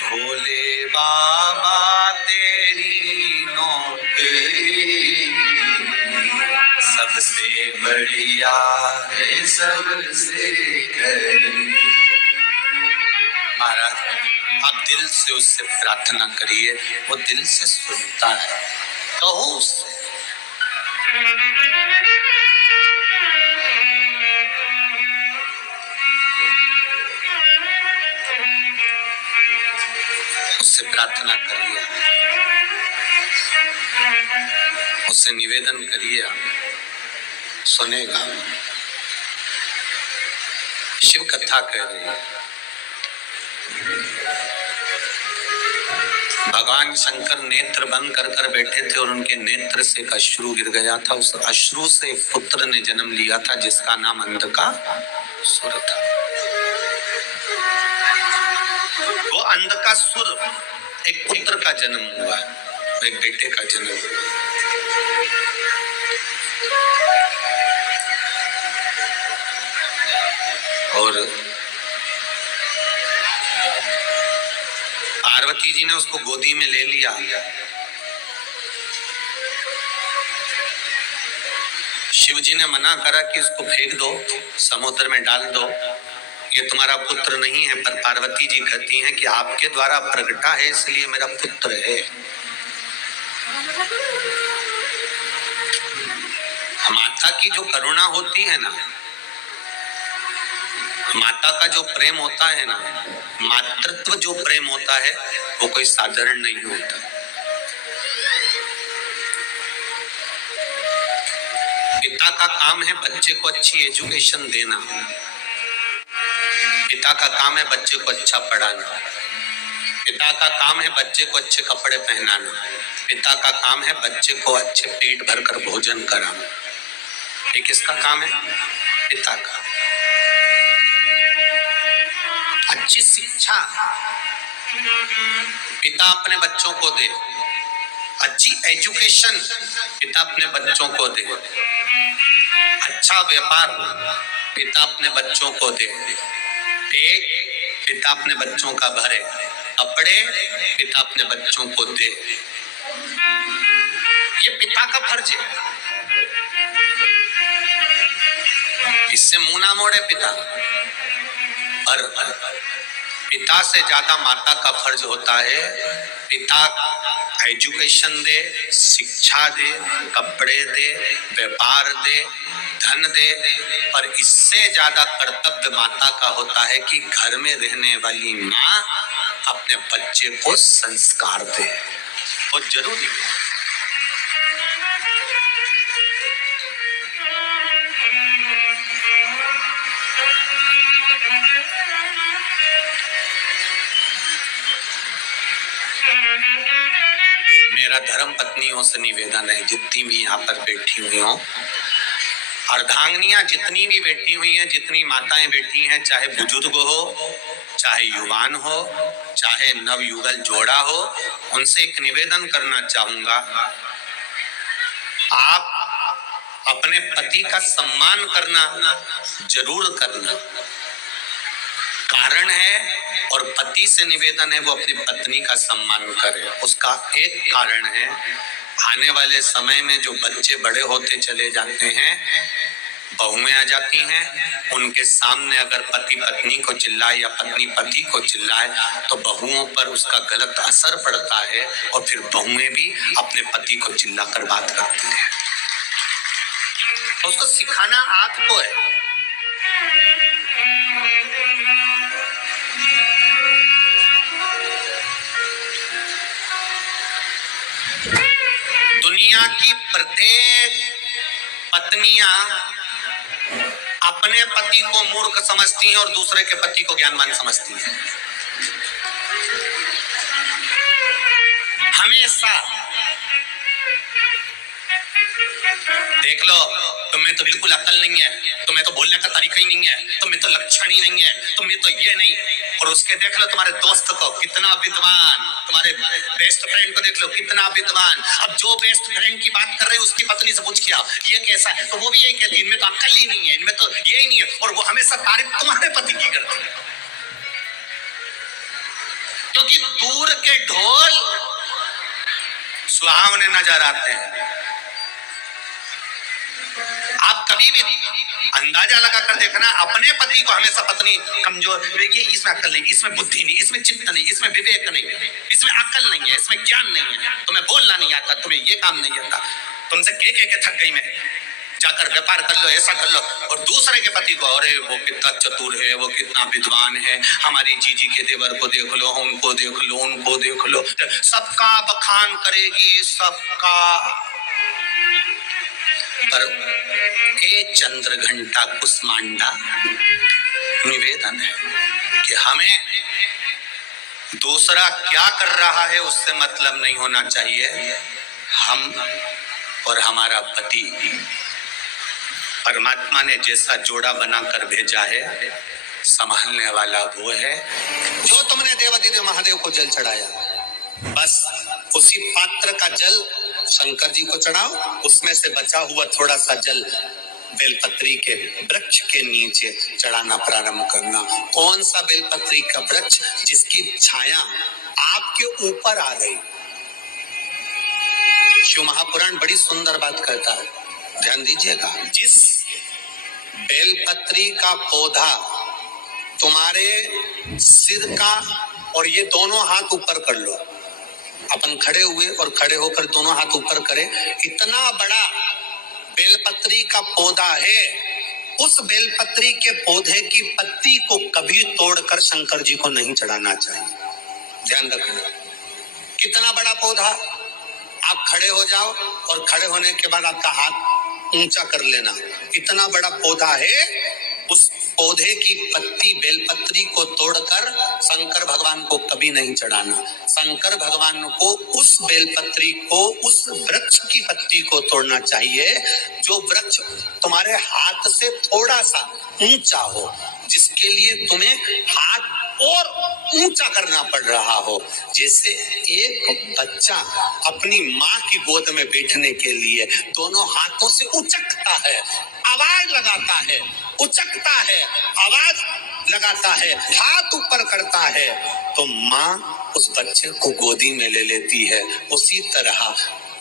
भोले बाबा तेरी नौकरी सबसे बढ़िया है सबसे खरी। महाराज आप दिल से उससे प्रार्थना करिए, वो दिल से सुनता है, कहो उससे। उससे प्रार्थना करिए, उससे निवेदन करिए, सुनेगा। शिव कथा कह रही है, भगवान शंकर नेत्र बंद कर कर बैठे थे और उनके नेत्र से एक अश्रु गिर गया था, उस अश्रु से एक पुत्र ने जन्म लिया था जिसका नाम अंधकासुर था। वो अंधकासुर एक पुत्र का जन्म हुआ, एक बेटे का जन्म हुआ। और पार्वती जी ने उसको गोदी में ले लिया। शिव जी ने मना करा कि इसको फेंक दो, समुद्र में डाल दो, ये तुम्हारा पुत्र नहीं है। पर पार्वती जी कहती हैं कि आपके द्वारा प्रगटा है इसलिए मेरा पुत्र है। माता की जो करुणा होती है ना, माता का जो प्रेम होता है ना, मातृत्व जो प्रेम होता है वो कोई साधारण नहीं होता। पिता का काम है बच्चे को अच्छी एजुकेशन देना, पिता का काम है बच्चे को अच्छा पढ़ाना, पिता का काम है बच्चे को अच्छे कपड़े पहनाना, पिता का काम है बच्चे को अच्छे पेट भरकर भोजन कराना। ये किसका काम है? पिता का। अच्छी शिक्षा पिता अपने बच्चों को दे, अच्छी एजुकेशन पिता अपने बच्चों को दे, अच्छा व्यापार पिता अपने बच्चों को दे, पेट पिता अपने बच्चों का भरे, कपड़े पिता अपने बच्चों को दे। ये पिता का फर्ज है। इससे मुंह ना मोड़े पिता। और पिता से ज्यादा माता का फर्ज होता है। पिता एजुकेशन दे, शिक्षा दे, कपड़े दे, व्यापार दे, धन दे, पर इससे ज्यादा कर्तव्य माता का होता है कि घर में रहने वाली माँ अपने बच्चे को संस्कार दे। बहुत जरूरी है। मेरा धर्म पत्नियों से निवेदन है, जितनी भी यहाँ पर बैठी हुई हो, अर्धांगिनियां जितनी भी बैठी हुई हैं, जितनी माताएं बैठी हैं, चाहे बुजुर्ग हो, चाहे युवान हो, चाहे नवयुगल जोड़ा हो, उनसे एक निवेदन करना चाहूंगा, आप अपने पति का सम्मान करना जरूर करना। कारण है, और पति से निवेदन है वो अपनी पत्नी का सम्मान करे। उसका एक कारण है, आने वाले समय में जो बच्चे बड़े होते चले जाते हैं, बहुएं आ जाती हैं, उनके सामने अगर पति पत्नी को चिल्लाए या पत्नी पति को चिल्लाए तो बहुओं पर उसका गलत असर पड़ता है, और फिर बहुएं भी अपने पति को चिल्लाकर बात करती हैं। उसको सिखाना आपको है। दुनिया की प्रत्येक पत्नियां अपने पति को मूर्ख समझती हैं और दूसरे के पति को ज्ञानवान समझती हैं। हमेशा देख लो, तुम्हें तो बिल्कुल अकल नहीं है, तुम्हें तो बोलने का तरीका ही नहीं है, तुम्हें तो लक्षण ही नहीं है, तुम्हें तो ये नहीं। और उसके देख लो तुम्हारे दोस्त को कितना विद्वान, तुम्हारे बेस्ट फ्रेंड को देख लो कितना विद्वान। अब जो बेस्ट फ्रेंड की बात कर रहे हैं उसकी पत्नी से पूछ किया ये कैसा है, तो वो भी यही कहती है इनमें तो अकल ही नहीं है, इनमें तो ये ही नहीं है। और वो हमेशा तारीफ तुम्हारे पति की करती है, क्योंकि दूर के ढोल सुहावने नजर आते हैं। आप कभी भी अंदाजा लगाकर देखना, अपने पति को हमेशा पत्नी कमजोर, ये इसमें अकल नहीं, इसमें बुद्धि नहीं, इसमें चित्त नहीं, इसमें विवेक नहीं, इसमें अकल नहीं है, इसमें ज्ञान नहीं है, तुम्हें बोलना नहीं आता, तुम्हें ये काम नहीं आता, तुमसे के थक गई मैं, जाकर व्यापार कर लो, ऐसा कर लो। और दूसरे के पति को, अरे वो कितना चतुर है, वो कितना विद्वान है, हमारी जीजी के देवर को देख लो, उनको देख लो, उनको देख लो, सबका बखान करेगी, सबका। पर हे चंद्र घंटा कुसमांडा, निवेदन है कि हमें दूसरा क्या कर रहा है उससे मतलब नहीं होना चाहिए। हम और हमारा पति, परमात्मा ने जैसा जोड़ा बनाकर भेजा है, संभालने वाला वो है। जो तुमने देवादिदेव महादेव को जल चढ़ाया, बस उसी पात्र का जल शंकर जी को चढ़ाओ, उसमें से बचा हुआ थोड़ा सा जल बेलपत्री के वृक्ष के नीचे चढ़ाना प्रारंभ करना। कौन सा बेलपत्री का वृक्ष? जिसकी छाया आपके ऊपर आ गई। शिव महापुराण बड़ी सुंदर बात कहता है, ध्यान दीजिएगा। जिस बेलपत्री का पौधा तुम्हारे सिर का, और ये दोनों हाथ ऊपर कर लो, अपन खड़े हुए और खड़े होकर दोनों हाथ ऊपर करें, इतना बड़ा बेलपत्री का पौधा है, उस बेलपत्री के पौधे की पत्ती को कभी तोड़कर शंकर जी को नहीं चढ़ाना चाहिए। ध्यान रखना, कितना बड़ा पौधा। आप खड़े हो जाओ और खड़े होने के बाद आपका हाथ ऊंचा कर लेना, इतना बड़ा पौधा है, उस पौधे की पत्ती बेलपत्री को तोड़कर शंकर भगवान को कभी नहीं चढ़ाना। शंकर भगवान को उस बेलपत्री को, उस वृक्ष की पत्ती को तोड़ना चाहिए जो वृक्ष तुम्हारे हाथ से थोड़ा सा ऊंचा हो, जिसके लिए तुम्हें हाथ और ऊंचा करना पड़ रहा हो। जैसे एक बच्चा अपनी माँ की गोद में बैठने के लिए दोनों हाथों से उचकता है, आवाज लगाता है, उचकता है, आवाज लगाता है, हाथ ऊपर करता है, तो माँ उस बच्चे को गोदी में ले लेती है। उसी तरह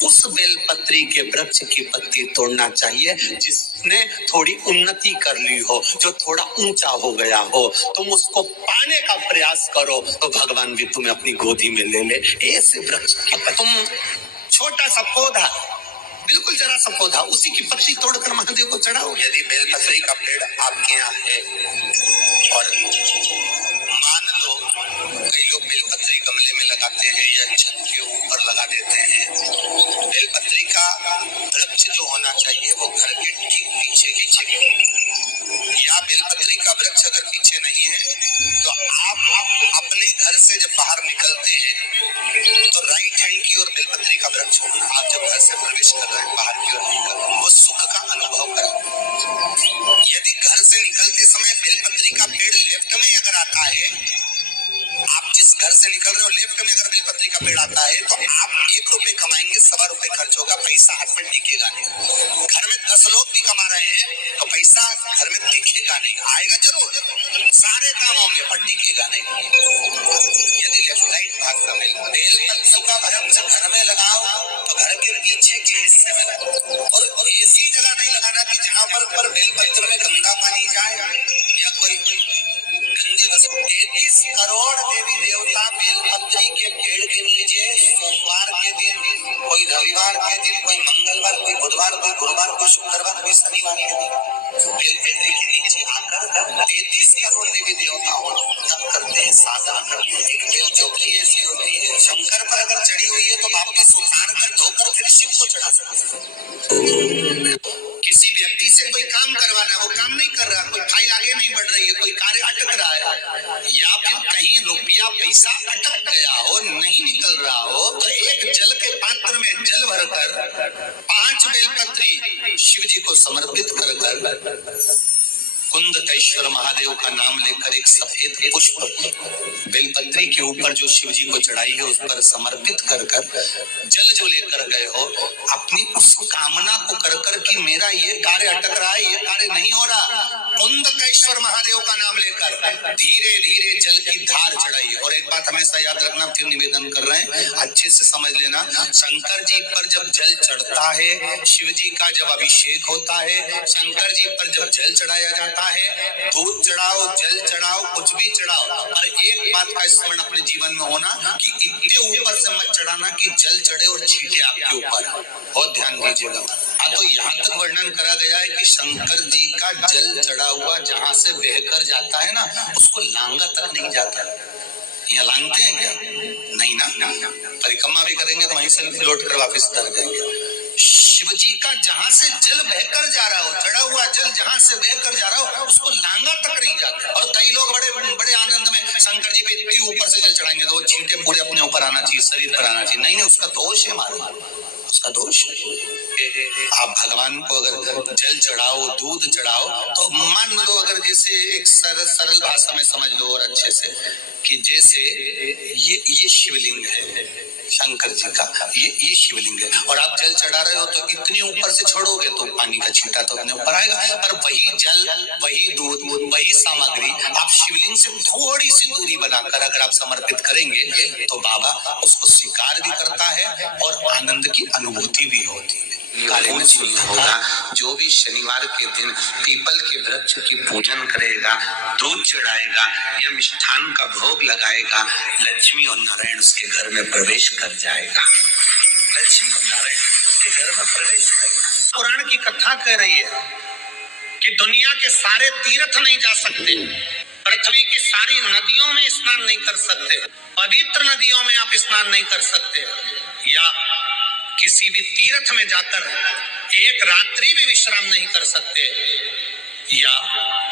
उस बेलपत्री के वृक्ष की पत्ती तोड़ना चाहिए जिसने थोड़ी उन्नति कर ली हो, जो थोड़ा ऊंचा हो गया हो। तुम उसको पाने का प्रयास करो तो भगवान भी तुम्हें अपनी गोदी में ले ले। ऐसे वृक्ष की तुम छोटा सा पौधा, बिल्कुल जरा सा पौधा, उसी की पत्ती तोड़कर महादेव को चढ़ाओ। यदि बेलपत्री का पेड़ आपके यहाँ है और मान लो कई लोग बेलपत्री गमले में लगाते हैं या छत के ऊपर लगा देते हैं, बेलपत्री का वृक्ष जो होना चाहिए वो घर के ठीक पीछे ही चाहिए। या बेलपत्री का वृक्ष अगर पीछे नहीं है तो आप अपने घर से जब बाहर निकलते हैं तो राइट हैंड की ओर बेलपत्री का वृक्ष होगा। आप जब घर से प्रवेश कर रहे हैं बाहर की ओर निकल, वो सुख का अनुभव करें। यदि घर से निकलते समय बेलपत्री का पेड़ लेफ्ट में अगर आता है, आप जिस घर से निकल रहे हो लेफ्ट में अगर बेलपत्री का पेड़ आता है तो आप 1 रुपए कमाएंगे, 1.25 रुपए खर्च होगा, पैसा हाथ में टिकेगा नहीं। घर में 10 लोग भी कमा रहे हैं तो पैसा घर में टिकेगा नहीं, आएगा जरूर, सारे काम होंगे पर टिकेगा नहीं। यदि लेफ्ट राइट भाग का बेलपत्री का वृक्ष घर में लगाओ तो घर के पीछे के हिस्से में लगाओ, और ऐसी जगह नहीं लगाना कि जहाँ पर बेलपत्र में गंदा पानी जाए या कोई गंदी वस्तु। 33 करोड़ देवी देवता बेलपत्री के पेड़ के नीचे सोमवार के दिन, कोई रविवार के दिन, कोई मंगलवार, कोई बुधवार, कोई गुरुवार, कोई शुक्रवार, कोई शनिवार के दिन बेलपत्री के नीचे आकर 33 करोड़ देवी देवता तप करते हैं, साधना करते हैं। एक बेल चौकी ऐसी होती है, शंकर पर अगर चढ़ी हुई है तो वापस उतार कर धोकर फिर शिव को चढ़ा सकते। किसी व्यक्ति से कोई काम करवाना, वो काम नहीं कर रहा, कोई फाइल आगे नहीं बढ़ रही है, कोई कार्य अटक रहा है, या फिर कहीं रुपया पैसा अटक गया हो, नहीं निकल रहा हो, तो एक जल के पात्र में जल भरकर 5 बेलपत्री शिव जी को समर्पित कर कुंदकेश्वर महादेव का नाम लेकर एक सफेद पुष्प बेलपत्री के ऊपर जो शिव जी को चढ़ाई है उस पर समर्पित कर जल जो लेकर गए हो, अपनी उस कामना को कर कि मेरा ये कार्य अटक रहा है, ये कार्य नहीं हो रहा, कुंदकेश्वर महादेव का नाम लेकर धीरे धीरे जल की धार चढ़ाई। और एक बात हमेशा याद रखना, फिर निवेदन कर रहे हैं, अच्छे से समझ लेना, शंकर जी पर जब जल चढ़ता है, शिव जी का जब अभिषेक होता है, शंकर जी पर जब जल चढ़ाया जाता है, दूध चढ़ाओ, जल चढ़ाओ, कुछ भी चढ़ाओ, और एक बात का स्मरण अपने जीवन में होना कि इतने ऊपर से मत चढ़ाना कि जल चढ़े और छींटे आपके ऊपर। बहुत ध्यान दीजिएगा। हाँ, तो यहाँ तक वर्णन करा गया है कि शंकर जी का जल चढ़ा हुआ जहाँ से बहकर जाता है ना, उसको लांगा तक नहीं जाता। यहाँ लांगते हैं क्या? नहीं ना, परिक्रमा भी करेंगे तो वहीं से लौट कर वापस उतर जाएंगे। शिव जी का जहां से जल बहकर जा रहा हो, चढ़ा हुआ जल जहां से बहकर जा रहा हो, उसको लांगा तक नहीं जाता। और कई लोग बड़े बड़े आनंद में शंकर जी पे इतनी ऊपर से जल चढ़ाएंगे तो वो छींटे पूरे अपने ऊपर आना चाहिए, शरीर पर आना चाहिए। नहीं, उसका दोष है, मारो उसका दोष है। आप भगवान को अगर जल चढ़ाओ, दूध चढ़ाओ, तो मान लो अगर जैसे एक सरल भाषा में समझ लो और अच्छे से, कि जैसे ये शिवलिंग है शंकर जी का, ये शिवलिंग है, और आप जल चढ़ा रहे हो तो इतनी ऊपर से छोड़ोगे तो पानी का छींटा तो अपने ऊपर आएगा, पर वही जल, वही दूध, वही सामग्री आप शिवलिंग से थोड़ी सी दूरी बनाकर अगर आप समर्पित करेंगे तो बाबा उसको स्वीकार भी करता है और आनंद की अनुभूति भी होती है। होगा जो भी शनिवार के दिन पीपल के वृक्ष की पूजन करेगा, दूध चढ़ाएगा या मिष्ठान का भोग लगाएगा, लक्ष्मी और नारायण उसके घर में प्रवेश कर जाएगा। लक्ष्मी और नारायण उसके घर में प्रवेश करेगा। पुराण की कथा कह रही है कि दुनिया के सारे तीर्थ नहीं जा सकते, पृथ्वी की सारी नदियों में स्नान नहीं कर सकते, पवित्र नदियों में आप स्नान नहीं कर सकते, या किसी भी तीर्थ में जाकर एक रात्रि भी विश्राम नहीं कर सकते, या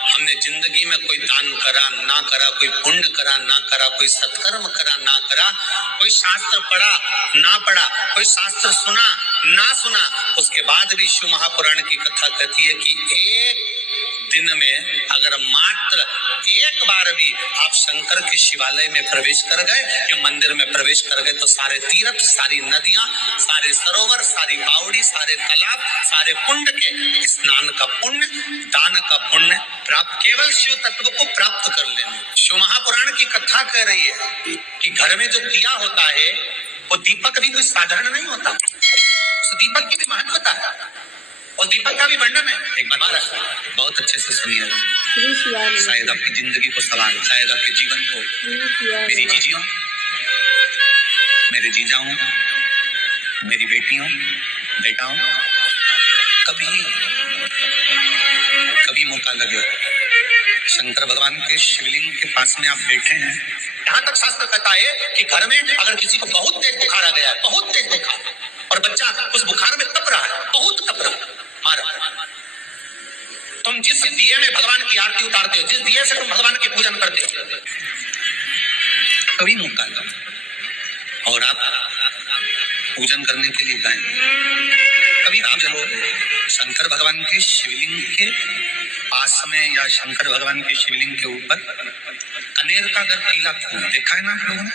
हमने जिंदगी में कोई दान करा ना करा, कोई पुण्य करा ना करा, कोई सत्कर्म करा ना करा, कोई शास्त्र पढ़ा ना पढ़ा, कोई शास्त्र सुना ना सुना, उसके बाद भी शिव महापुराण की कथा कहती है कि एक दिन में अगर मात्र एक बार भी आप शंकर के शिवालय में प्रवेश कर गए या मंदिर में प्रवेश कर गए तो सारे तीर्थ, सारी नदियां, सारे सरोवर, सारी बावड़ी, सारे तालाब, सारे कुंड के स्नान का पुण्य, दान का पुण्य प्राप्त, केवल शिव तत्व को प्राप्त कर लेंगे। शिव महापुराण की कथा कह रही है कि घर में जो दिया होता है वो दीपक भी कोई साधारण नहीं होता, उस दीपक की भी महत्वता है और दीपक का भी वर्णन है। एक बार बहुत अच्छे से सुनिए, शायद आपकी जिंदगी को सवार, शायद आपके जीवन को। मेरी जीजियों, मेरे जीजाओं, मेरी बेटियों, बेटाओं, कभी मौका लगे शंकर भगवान के शिवलिंग के पास में आप बैठे हैं। यहाँ तक शास्त्र कहता है कि घर में अगर किसी को बहुत तेज बुखार आ गया है, बहुत तेज बुखार, और बच्चा उस बुखार में तप रहा है, बहुत तप रहा है, मारा, तुम जिस दिए में भगवान की आरती उतारते हो, जिस दिए से तुम भगवान की पूजन करते हो, कभी मौका लगा और आप पूजन करने के लिए गए, कभी आप जब शंकर भगवान के शिवलिंग के पास में या शंकर भगवान के शिवलिंग के ऊपर कनेर का अगर पीला फूल देखा है ना आप लोगों ने?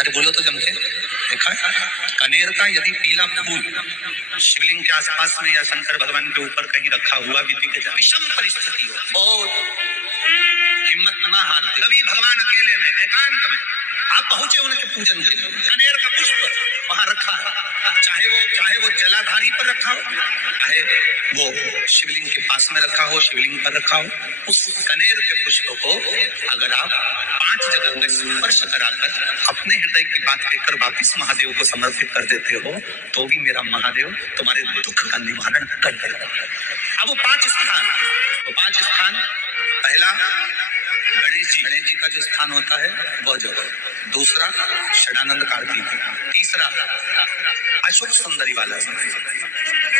अरे बोलो तो जमके, देखा है? कनेर का यदि पीला फूल शिवलिंग के आसपास में या शंकर भगवान के ऊपर कहीं रखा हुआ भी दिख जाए, विषम परिस्थिति हो और हिम्मत ना हारते, कभी भगवान अकेले में एकांत में आप पहुंचे उनके पूजन के लिए, कनेर का पुष्प वहां रखा है, चाहे वो जलाधारी पर रखा हो, चाहे वो शिवलिंग के पास में रखा हो, शिवलिंग पर रखा हो, उस कनेर के पुष्प को अगर आप 5 जगह का स्पर्श कराकर अपने हृदय की बात कहकर वापिस महादेव को समर्पित कर देते हो तो भी मेरा महादेव तुम्हारे दुख का निवारण कर देगा। अब वो 5 स्थान, पहला गणेश जी का जो स्थान होता है वह जगह, दूसरा षडानंद कार्तिक, तीसरा अशोक सुंदरी वाला,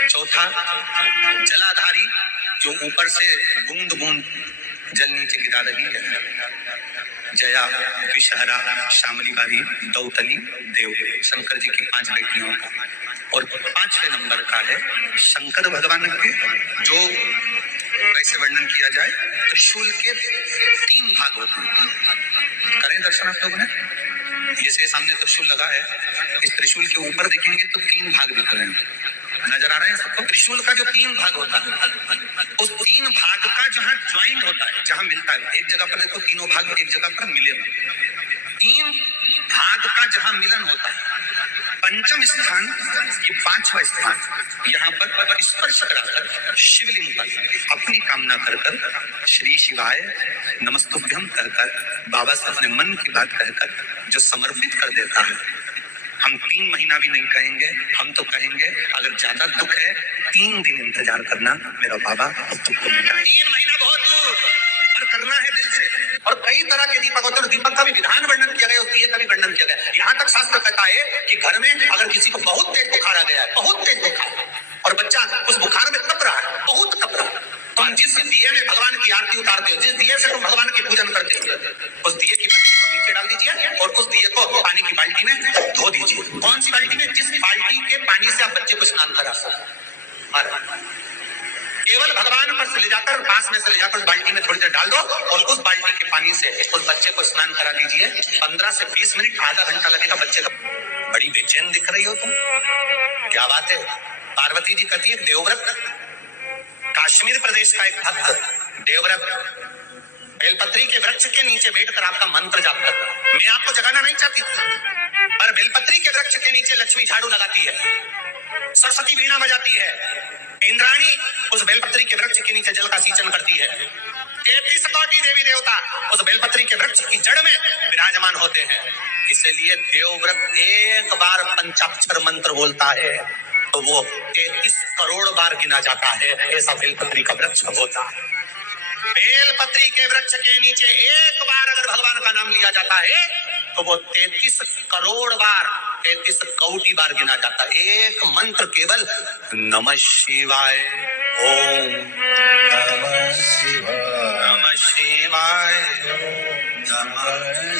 चौथा जलाधारी जो ऊपर से बूंद बूंद जल नीचे गिरा रही है, जया, विषहरा, शामली बारी, दौतली, देव, शंकर जी की 5 बेटियों का, और 5वें नंबर का है शंकर भगवान के जो कैसे वर्णन किया जाए, त्रिशूल के 3 भाग होते हैं। करें दर्शन आप लोगों ने, जैसे सामने त्रिशूल लगा है, इस त्रिशूल के ऊपर देखेंगे तो 3 भाग दिख रहे हैं, नजर आ रहे हैं सबको? त्रिशूल का जो 3 भाग होता है, उस 3 भाग का जहाँ ज्वाइंट होता है, जहाँ मिलता है, एक जगह पर देखो तीनों भाग एक जगह पर मिले हुए, 3 भाग का जहाँ मिलन होता है, पंचम स्थान, ये 5वां स्थान, यहाँ पर स्पर्श कराकर शिवलिंग पर अपनी कामना कर श्री शिवाय नमस्तुभ्यम कहकर बाबा से अपने मन की बात कहकर जो समर्पित कर देता है, हम 3 महीना भी नहीं कहेंगे, हम तो कहेंगे अगर ज्यादा दुख है 3 दिन इंतजार करना मेरा बाबा, दुख को मिटा। 3 महीना बहुत दूर, पर करना है दिल से। और कई तरह के दीपक होते हैं, दीपक का भी विधान वर्णन किया गया, दिए का भी वर्णन किया गया। यहाँ तक शास्त्र कहता है कि घर में अगर किसी को बहुत तेज बुखार आ गया है, बहुत तेज बुखार, और बच्चा उस बुखार में तप रहा है, बहुत तप रहा है, तुम जिस दिए में भगवान की आरती उतारते हो, जिस दिए से तुम भगवान की पूजन करते हो, उस दिए की बत्ती को नीचे डाल दीजिए और उस दिए को पानी की बाल्टी में धो दीजिए। कौन सी बाल्टी में? जिस बाल्टी के पानी से आप बच्चे को स्नान करा सको, केवल भगवान पर से ले जाकर, पास में से ले जाकर बाल्टी में थोड़ी देर डाल दो और उस बाल्टी के पानी से उस बच्चे को स्नान करा दीजिए। 15 से 20 मिनट, आधा घंटा लगेगा बच्चे का। बड़ी बेचैन दिख रही हो तुम, क्या बात है? पार्वती जी कहती है देवव्रत, कश्मीर प्रदेश का एक भक्त देवव्रत बेलपत्री के वृक्ष के नीचे बैठकर आपका मंत्र जाप कर रहा है। मैं आपको जगाना नहीं चाहती, पर बेलपत्री के वृक्ष के नीचे लक्ष्मी झाड़ू लगाती है, सरस्वती वीणा बजाती है, इंद्राणी उस बेलपत्री के वृक्ष के नीचे जल का सिंचन करती है, 33 कोटि देवी देवता उस बेलपत्री के वृक्ष की जड़ में विराजमान होते हैं। इसलिए देवव्रत एक बार पंचाक्षर मंत्र बोलता है तो वो 33 करोड़ बार गिना जाता है, ऐसा बेलपत्री का वृक्ष होता है। बेलपत्री के वृक्ष के नीचे एक बार अगर भगवान का नाम लिया जाता है तो वो 33 करोड़ बार, 33 कोटि बार गिना जाता है। एक मंत्र केवल नमः शिवाय, ओम नमः शिवाय, नमः शिवाय, नमः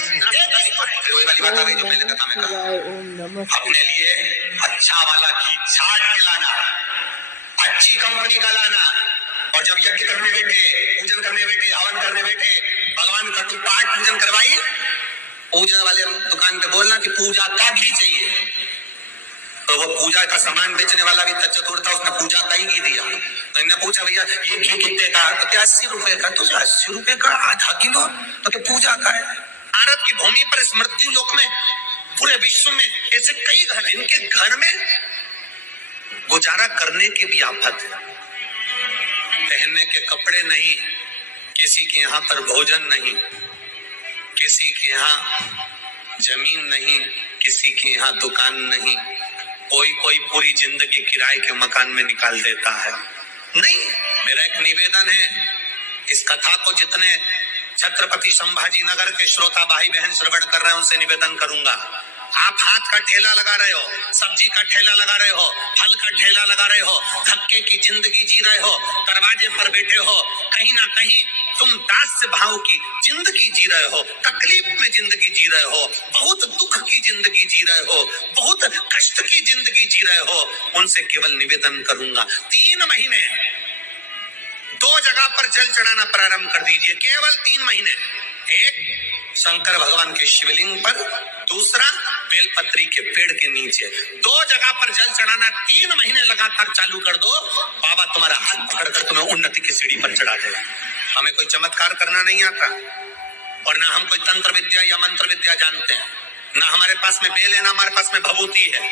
शिवाय। वही वाली बात आ गई जो पहले कथा में कहा, अपने लिए अच्छा वाला घी छाट के लाना, अच्छी कंपनी का लाना, और जब यज्ञ करने बैठे, पूजन करने बैठे, हवन करने बैठे, भगवान का तू पाठ पूजन करवाई, पूजा वाले दुकान पे बोलना कि पूजा का घी चाहिए, तो वो पूजा का सामान बेचने वाला भी चतुर था, उसने पूजा का ही घी दिया। तो इन्हें पूछा भैया ये घी कितने का? तो क्या 80 रुपए का? तो 80 रुपए का आधा किलो, तो पूजा का है। भारत की भूमि पर इस मृत्यु लोक में पूरे विश्व में ऐसे कई घर हैं, इनके घर में गुजारा करने की भी आफत है, पहनने के कपड़े नहीं, किसी के यहाँ पर भोजन नहीं, किसी के यहाँ जमीन नहीं, किसी के यहाँ दुकान नहीं, कोई पूरी जिंदगी किराए के मकान में निकाल देता है। नहीं, मेरा एक निवेदन है, इस कथा को जितने छत्रपति संभाजी नगर के श्रोता भाई बहन श्रवण कर रहे हैं उनसे निवेदन करूंगा, आप हाथ का ठेला लगा रहे हो, सब्जी का ठेला लगा रहे हो, फल का ठेला लगा रहे हो, धक्के की जिंदगी जी रहे हो, दरवाजे पर बैठे हो, कहीं ना कहीं तुम दास्य भाव की जिंदगी जी रहे हो, तकलीफ में जिंदगी जी रहे हो, बहुत दुख की जिंदगी जी रहे हो, बहुत कष्ट की जिंदगी जी रहे हो, उनसे केवल निवेदन करूंगा 3 महीने 2 जगह पर जल चढ़ाना प्रारंभ कर दीजिए, केवल 3 महीने। एक शंकर भगवान के शिवलिंग पर, दूसरा बेलपत्री के पेड़ के नीचे, 2 जगह पर जल चढ़ाना 3 महीने लगातार चालू कर दो, बाबा तुम्हारा हाथ पकड़कर तुम्हें उन्नति की सीढ़ी पर चढ़ा देगा। हमें कोई चमत्कार करना नहीं आता, और ना हम कोई तंत्र विद्या या मंत्र विद्या जानते हैं, ना हमारे पास में बेल है, ना हमारे पास में भभूति है,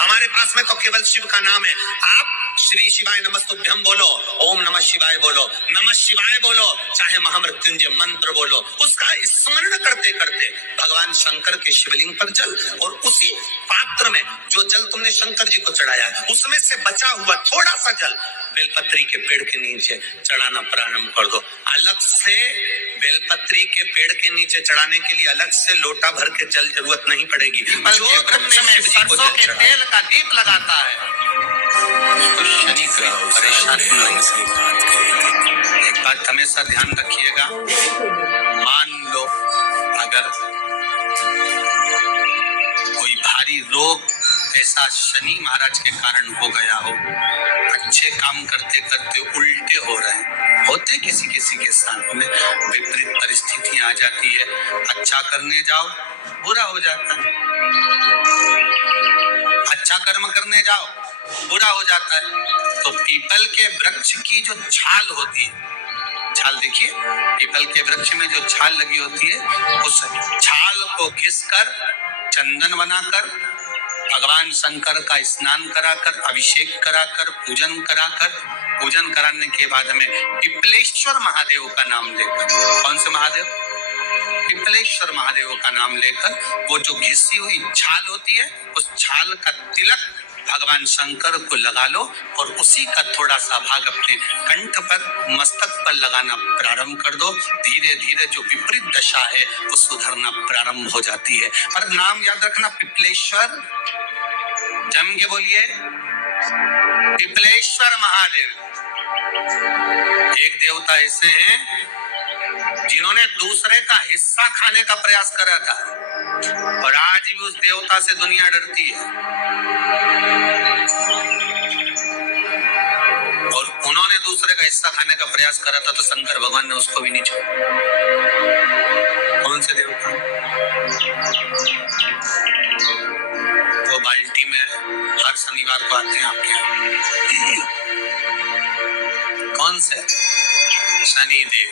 हमारे पास में तो केवल शिव का नाम है। आप श्री शिवाय नमस्तुभ्यं बोलो, ओम नमः शिवाय बोलो, नमः शिवाय बोलो, चाहे महामृत्युंजय मंत्र बोलो, उसका स्मरण करते करते भगवान शंकर के शिवलिंग पर जल, और उसी पात्र में जो जल तुमने शंकर जी को चढ़ाया उसमें से बचा हुआ थोड़ा सा जल बेलपत्री के पेड़ के नीचे चढ़ाना प्रारंभ कर दो। अलग से बेलपत्री के पेड़ के नीचे चढ़ाने के लिए अलग से लोटा भर के जल जरूरत नहीं पड़ेगी, जो वृक्ष में सरसों के तेल का दीप लगाता है तो शनि की परेशानी नहीं। एक बात हमेशा ध्यान रखिएगा, मान लो अगर कोई भारी रोग ऐसा शनि महाराज के कारण हो गया हो, अच्छे काम करते करते उल्टे हो रहे हैं, होते किसी किसी के साथ में विपरीत परिस्थितियां आ जाती है, अच्छा करने जाओ बुरा हो जाता है, अच्छा कर्म करने जाओ बुरा हो जाता है। तो पीपल के वृक्ष की जो छाल होती है, छाल देखिए, पीपल के वृक्ष में जो छाल लगी होती है, उस छाल को घिसकर चंदन बनाकर भगवान शंकर का स्नान कराकर, अभिषेक कराकर, पूजन कराने के बाद में पिपलेश्वर महादेव का नाम लेकर, कौन से महादेव? पिपलेश्वर महादेव का नाम लेकर वो जो घिसी हुई छाल होती है, उस छाल का तिलक भगवान शंकर को लगा लो, और उसी का थोड़ा सा भाग अपने कंठ पर, मस्तक पर लगाना प्रारंभ कर दो। धीरे धीरे जो विपरीत दशा है वो सुधरना प्रारंभ हो जाती है। और नाम याद रखना, पिपलेश्वर, जम के बोलिए, पिपलेश्वर महादेव। एक देवता ऐसे हैं जिन्होंने दूसरे का हिस्सा खाने का प्रयास करा था, और आज भी उस देवता से दुनिया डरती है, और उन्होंने दूसरे का हिस्सा खाने का प्रयास करा था तो शंकर भगवान ने उसको भी नहीं छोड़ा। कौन से देवता? वो बाल्टी में हर शनिवार को आते हैं आपके यहाँ, कौन से? शनि देव।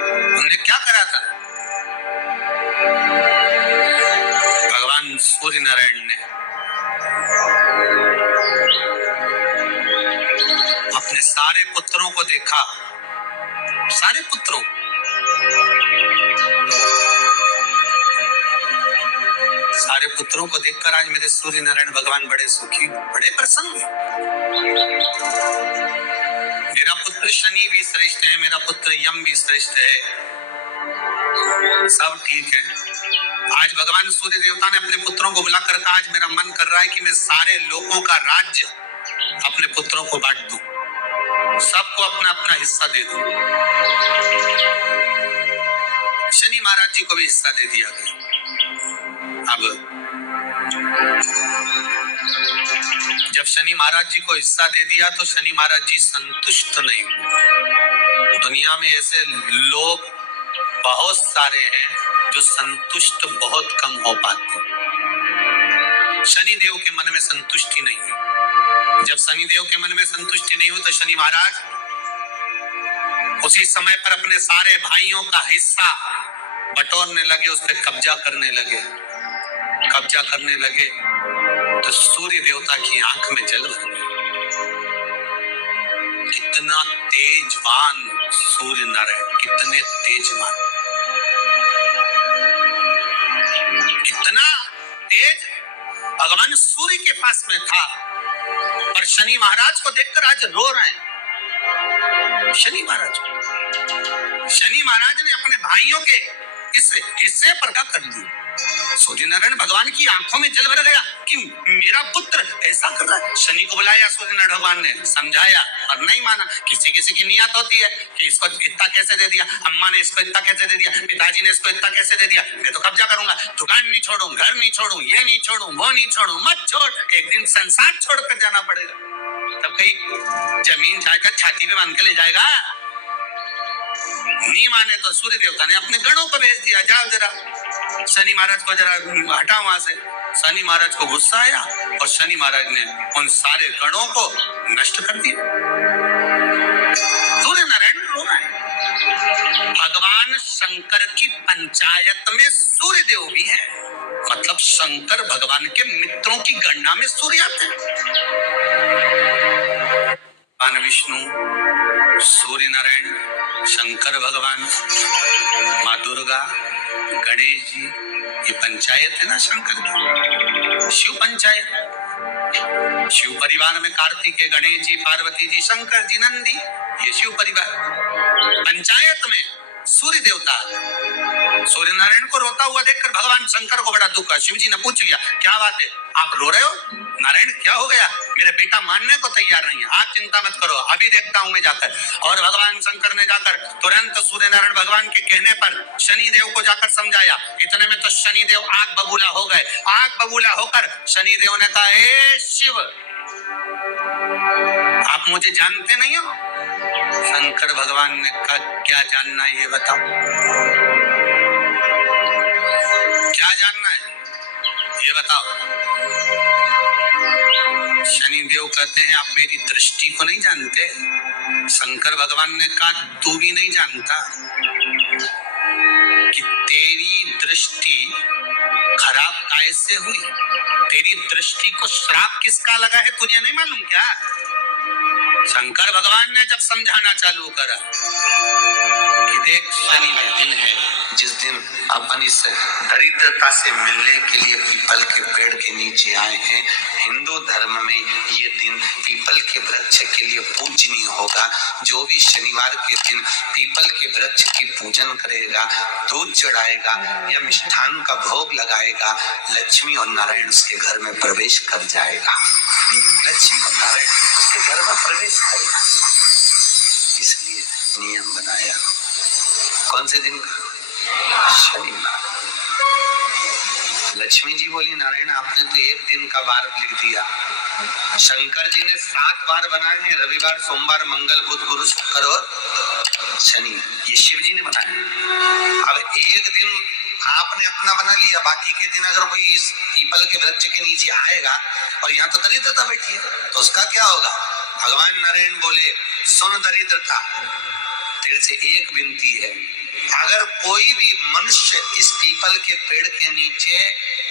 उन्होंने क्या करा था? भगवान सूर्य नारायण ने अपने सारे पुत्रों को देखा, सारे पुत्रों, सारे पुत्रों को देखकर आज मेरे सूर्य नारायण भगवान बड़े सुखी, बड़े प्रसन्न। मेरा पुत्र शनि भी श्रेष्ठ है, मेरा पुत्र यम भी श्रेष्ठ है, सब ठीक है। आज भगवान सूर्य देवता ने अपने पुत्रों को बुलाकर कहा, आज मेरा मन कर रहा है कि मैं सारे लोगों का राज्य अपने पुत्रों को बांट दूं, सबको अपना अपना हिस्सा दे दूं। शनि महाराज जी को भी हिस्सा दे दिया गया। अब जब शनि महाराज जी को हिस्सा दे दिया तो शनि महाराज जी संतुष्ट नहीं हुए। दुनिया में ऐसे लोग बहुत सारे हैं जो संतुष्ट बहुत कम हो पाते। शनि देव के मन में संतुष्टि नहीं हुई। जब शनि देव के मन में संतुष्टि नहीं हुई तो शनि महाराज उसी समय पर अपने सारे भाइयों का हिस्सा बटोरने लगे, उस पर कब्जा करने लगे। कब्जा करने लगे तो सूर्य देवता की आंख में जल भर गया। कितना तेजवान सूर्य नारायण, कितने तेजवान, कितना तेज भगवान सूर्य के पास में था। और शनि महाराज को देखकर आज रो रहे हैं। शनि महाराज ने अपने भाइयों के इस हिस्से पर क्या कर लिया। सूर्य नारायण भगवान की आंखों में जल भर गया कि मेरा पुत्र ऐसा कर रहा है। शनि को बुलाया सूर्य नारायण भगवान ने, समझाया और नहीं माना। किसी किसी की नियत होती है कि इसको इतना कैसे दे दिया, अम्मा ने इसको इतना कैसे दे दिया, पिताजी ने इसको इतना कैसे दे दिया, मैं तो कब्जा करूंगा, दुकान नहीं छोड़ू, घर नहीं छोड़ू, ये नहीं छोड़ू, वो नहीं छोड़ू। मत छोड़, एक दिन संसार छोड़कर जाना पड़ेगा। तब कहीं जमीन जाकर छाती पे बांध के ले जाएगा। नहीं माने तो सूर्य देवता ने अपने गणों को भेज दिया, जाओ जरा शनि महाराज को जरा हटाओ वहां से। शनि महाराज को गुस्सा आया और शनि महाराज ने उन सारे गणों को नष्ट कर दिया। सूर्य नारायण रो रहा है। भगवान शंकर की पंचायत में सूर्य देव भी है, मतलब शंकर भगवान के मित्रों की गणना में सूर्य आते हैं। भगवान विष्णु, सूर्य नारायण, शंकर भगवान, माँ दुर्गा, गणेश जी, ये पंचायत है ना शंकर की, शिव पंचायत। शिव परिवार में कार्तिकेय, गणेश जी, पार्वती जी, शंकर जी, नंदी, ये शिव परिवार। पंचायत में सूर्य देवता। सूर्य नारायण को रोता हुआ देखकर भगवान शंकर को बड़ा दुख है। शिव जी ने पूछ लिया, क्या बात है, आप रो रहे हो? नारायण क्या हो गया? मेरे बेटा मानने को तैयार नहीं है। आप चिंता मत करो, अभी देखता हूं मैं जाकर। और भगवान शंकर ने जाकर तुरंत सूर्य नारायण भगवान के कहने पर शनि देव को जाकर समझाया। इतने में तो शनि देव आग बबूला हो गए। आग बबूला होकर शनि देव ने कहा, हे शिव, आप मुझे जानते नहीं हो? शंकर भगवान ने कहा, क्या जानना है ये बताओ, क्या जानना है ये बताओ। शनि देव कहते हैं, आप मेरी दृष्टि को नहीं जानते। शंकर भगवान ने कहा, तू भी नहीं जानता कि तेरी दृष्टि खराब कैसे हुई? तेरी दृष्टि को श्राप किसका लगा है तुझे नहीं मालूम क्या? शंकर भगवान ने जब समझाना चालू करा कि देख, शनि में दिन है जिस दिन अपन इस दरिद्रता से मिलने के लिए पीपल के पेड़ के नीचे आए हैं। हिंदू धर्म में ये दिन पीपल के वृक्ष के लिए पूजनीय होगा। जो भी शनिवार के दिन पीपल के वृक्ष की पूजन करेगा, दूध चढ़ाएगा या मिष्ठान का भोग लगाएगा, लक्ष्मी और नारायण उसके घर में प्रवेश कर जाएगा। लक्ष्मी और नारायण उसके घर में प्रवेश करेगा। इसलिए नियम बनाया। कौन से दिन का? शनिवार। लक्ष्मी जी बोली, नारायण आपने तो एक दिन का वार लिख दिया। शंकर जी ने 7 वार बनाए हैं, रविवार, सोमवार, मंगल, बुध, गुरु, शुक्र और शनि। ये शिव जी ने बनाया। अब एक दिन आपने अपना बना लिया, बाकी के दिन अगर कोई इस पीपल के वृक्ष के नीचे आएगा और यहाँ तो दरिद्रता बैठी है तो उसका क्या होगा? भगवान नारायण बोले, सुन दरिद्रता, तेरे से एक विनती है, अगर कोई भी मनुष्य इस पीपल के पेड़ के नीचे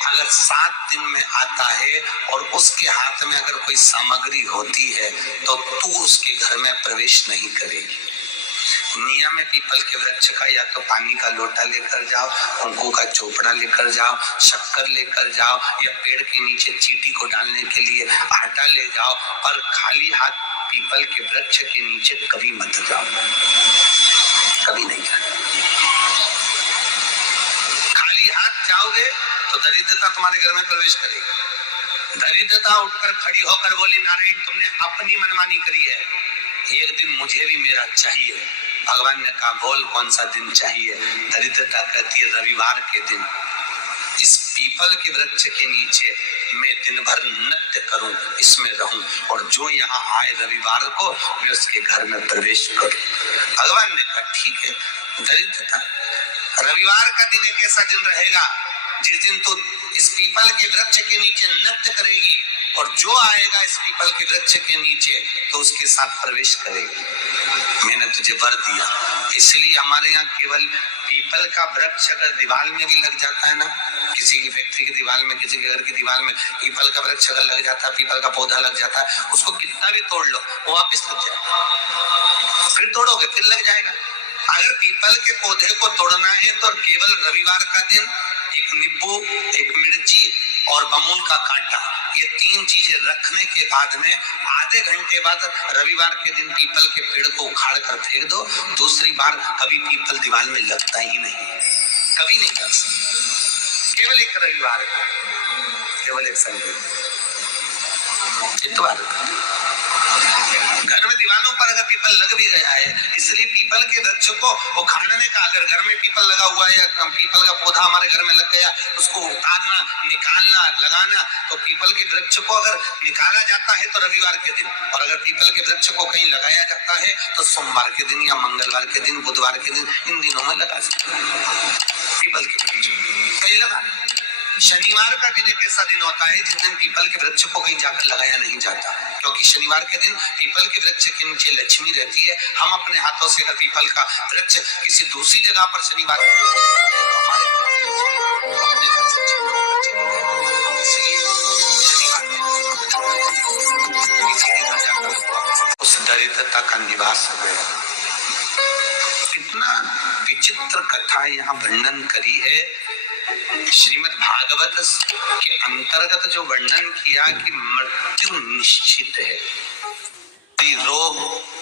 अगर 7 दिन में आता है और उसके हाथ में अगर कोई सामग्री होती है तो तू उसके घर में प्रवेश नहीं करेगी। नियम है पीपल के वृक्ष का, या तो पानी का लोटा लेकर जाओ, कुंकू का चोपड़ा लेकर जाओ, शक्कर लेकर जाओ, या पेड़ के नीचे चींटी को डालने के लिए आटा ले जाओ, पर खाली हाथ पीपल के वृक्ष के नीचे कभी मत जाओ, कभी नहीं जाना। खाली हाथ जाओगे तो दरिद्रता तुम्हारे घर में प्रवेश करेगी। दरिद्रता उठकर खड़ी होकर बोली, नारायण तुमने अपनी मनमानी करी है, एक दिन मुझे भी मेरा चाहिए। भगवान ने कहा, बोल कौन सा दिन चाहिए? दरिद्रता कहती है, रविवार के दिन इस पीपल के वृक्ष के नीचे मैं दिन भर नृत्य करूं, इसमें रहूं, और जो यहाँ आए रविवार को मैं उसके घर में प्रवेश करूं। भगवान ने कहा ठीक है, दरिद्रता। रविवार का दिन एक ऐसा दिन रहेगा जिस दिन तो इस पीपल के वृक्ष के नीचे नृत्य करेगी, और जो आएगा इस पीपल के वृक्ष के नीचे तो उसके साथ प्रवेश करेगी। मैंने तुझे वर दिया। इसलिए हमारे यहाँ केवल पीपल का वृक्ष अगर दीवार में भी लग जाता है ना, किसी की फैक्ट्री की दीवार में, किसी के घर की दीवार में पीपल का वृक्ष अगर लग जाता है, पीपल का पौधा लग जाता है, उसको कितना भी तोड़ लो वो वापिस लग जाएगा। फिर तोड़ोगे फिर लग जाएगा। अगर पीपल के पौधे को तोड़ना है तो केवल रविवार का दिन एक नींबू, एक मिर्ची और बमूल का कांटा, ये 3 चीजें रखने के बाद में आधे घंटे बाद रविवार के दिन पीपल के पेड़ को उखाड़ कर फेंक दो। दूसरी बार कभी पीपल दीवार में लगता ही नहीं, कभी नहीं लग सकता। केवल एक रविवार को, केवल एक संडे, इतवार। घर में दीवानों पर अगर पीपल लग भी गया है, इसलिए पीपल के वृक्ष को उखाड़ने का, अगर घर में पीपल लगा हुआ है या पीपल का पौधा हमारे घर में लग गया, उसको उतारना, निकालना, लगाना, तो पीपल के वृक्ष को अगर निकाला जाता है तो रविवार के दिन, और अगर पीपल के वृक्ष को कहीं लगाया जाता है तो सोमवार के दिन या मंगलवार के दिन, बुधवार के दिन, इन दिनों में लगा सकते हैं पीपल के वृक्ष कहीं लगाना। शनिवार का दिन एक ऐसा दिन होता है जिस दिन पीपल के वृक्ष को कहीं जाकर लगाया नहीं जाता, क्योंकि शनिवार के दिन पीपल के वृक्ष के नीचे लक्ष्मी रहती है। हम अपने हाथों से अगर पीपल का वृक्ष किसी दूसरी जगह पर शनिवार को तो हमारे अपने घर से छिन्न होकर चली जाएगी। इसलिए शनिवार उस दरिद्रता का निवास हो गया। कितना विचित्र कथा यहाँ वर्णन करी है। श्रीमद् भागवत के अंतर्गत जो वर्णन किया कि मृत्यु निश्चित है, रोग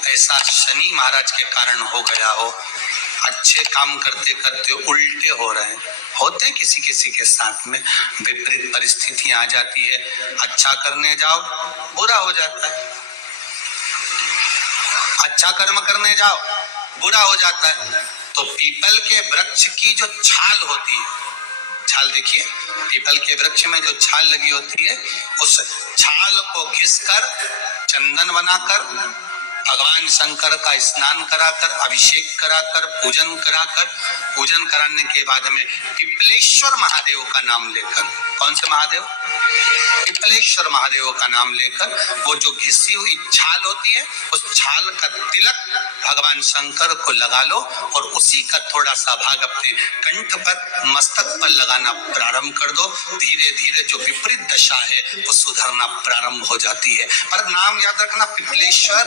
ऐसा शनि महाराज के कारण हो गया हो, अच्छे काम करते करते उल्टे हो रहे हैं, होते हैं किसी किसी के साथ में, विपरीत परिस्थितियां आ जाती है, अच्छा करने जाओ बुरा हो जाता है, अच्छा कर्म करने जाओ बुरा हो जाता है। तो पीपल के वृक्ष की जो छाल होती है, छाल देखिए, पीपल के वृक्ष में जो छाल लगी होती है, उस छाल को घिसकर चंदन बनाकर भगवान शंकर का स्नान कराकर, अभिषेक कराकर, पूजन कराने के बाद में पिपलेश्वर महादेव का नाम लेकर, कौन से महादेव? पिपलेश्वर महादेव का नाम लेकर वो जो घिसी हुई छाल होती है, उस छाल का तिलक भगवान शंकर को लगा लो, और उसी का थोड़ा सा भाग अपने कंठ पर, मस्तक पर लगाना प्रारंभ कर दो। धीरे धीरे जो विपरीत दशा है वो सुधरना प्रारंभ हो जाती है। पर नाम याद रखना, पिपलेश्वर।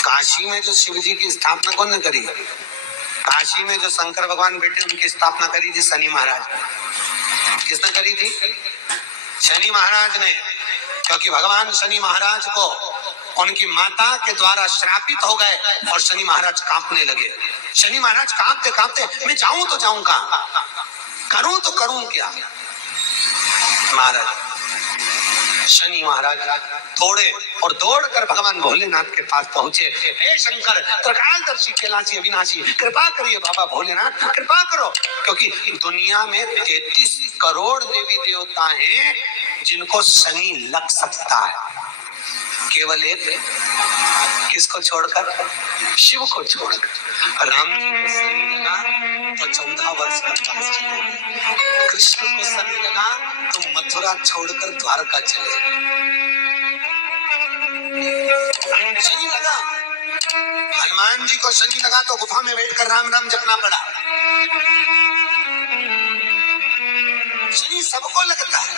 काशी में जो शिव जी की स्थापना कौन ने करी? काशी में जो शंकर भगवान बेटे उनकी स्थापना करी थी शनि महाराज। किसने करी थी? शनि महाराज ने, क्योंकि भगवान शनि महाराज को उनकी माता के द्वारा श्रापित हो गए और शनि महाराज कांपने लगे। शनि महाराज कांपते कांपते, मैं जाऊं तो जाऊं कहां, करूं तो करूं क्या? महाराज शनि महाराज दौड़े और दौड़कर भगवान भोलेनाथ के पास पहुंचे। हे शंकर, त्रिकालदर्शी, कैलाशी, अविनाशी, कृपा करिए बाबा भोलेनाथ, कृपा करो, क्योंकि दुनिया में 33 करोड़ देवी देवता हैं जिनको शनि लग सकता है, केवल एक किसको छोड़कर? शिव को छोड़कर। राम जी को शनि लगा तो 14 वर्ष का वनवास चले, कृष्ण को शनि लगा तो मथुरा छोड़कर द्वारका चले। शनि लगा, हनुमान जी को शनि लगा तो गुफा में बैठकर राम राम जपना पड़ा। शनि सबको लगता है,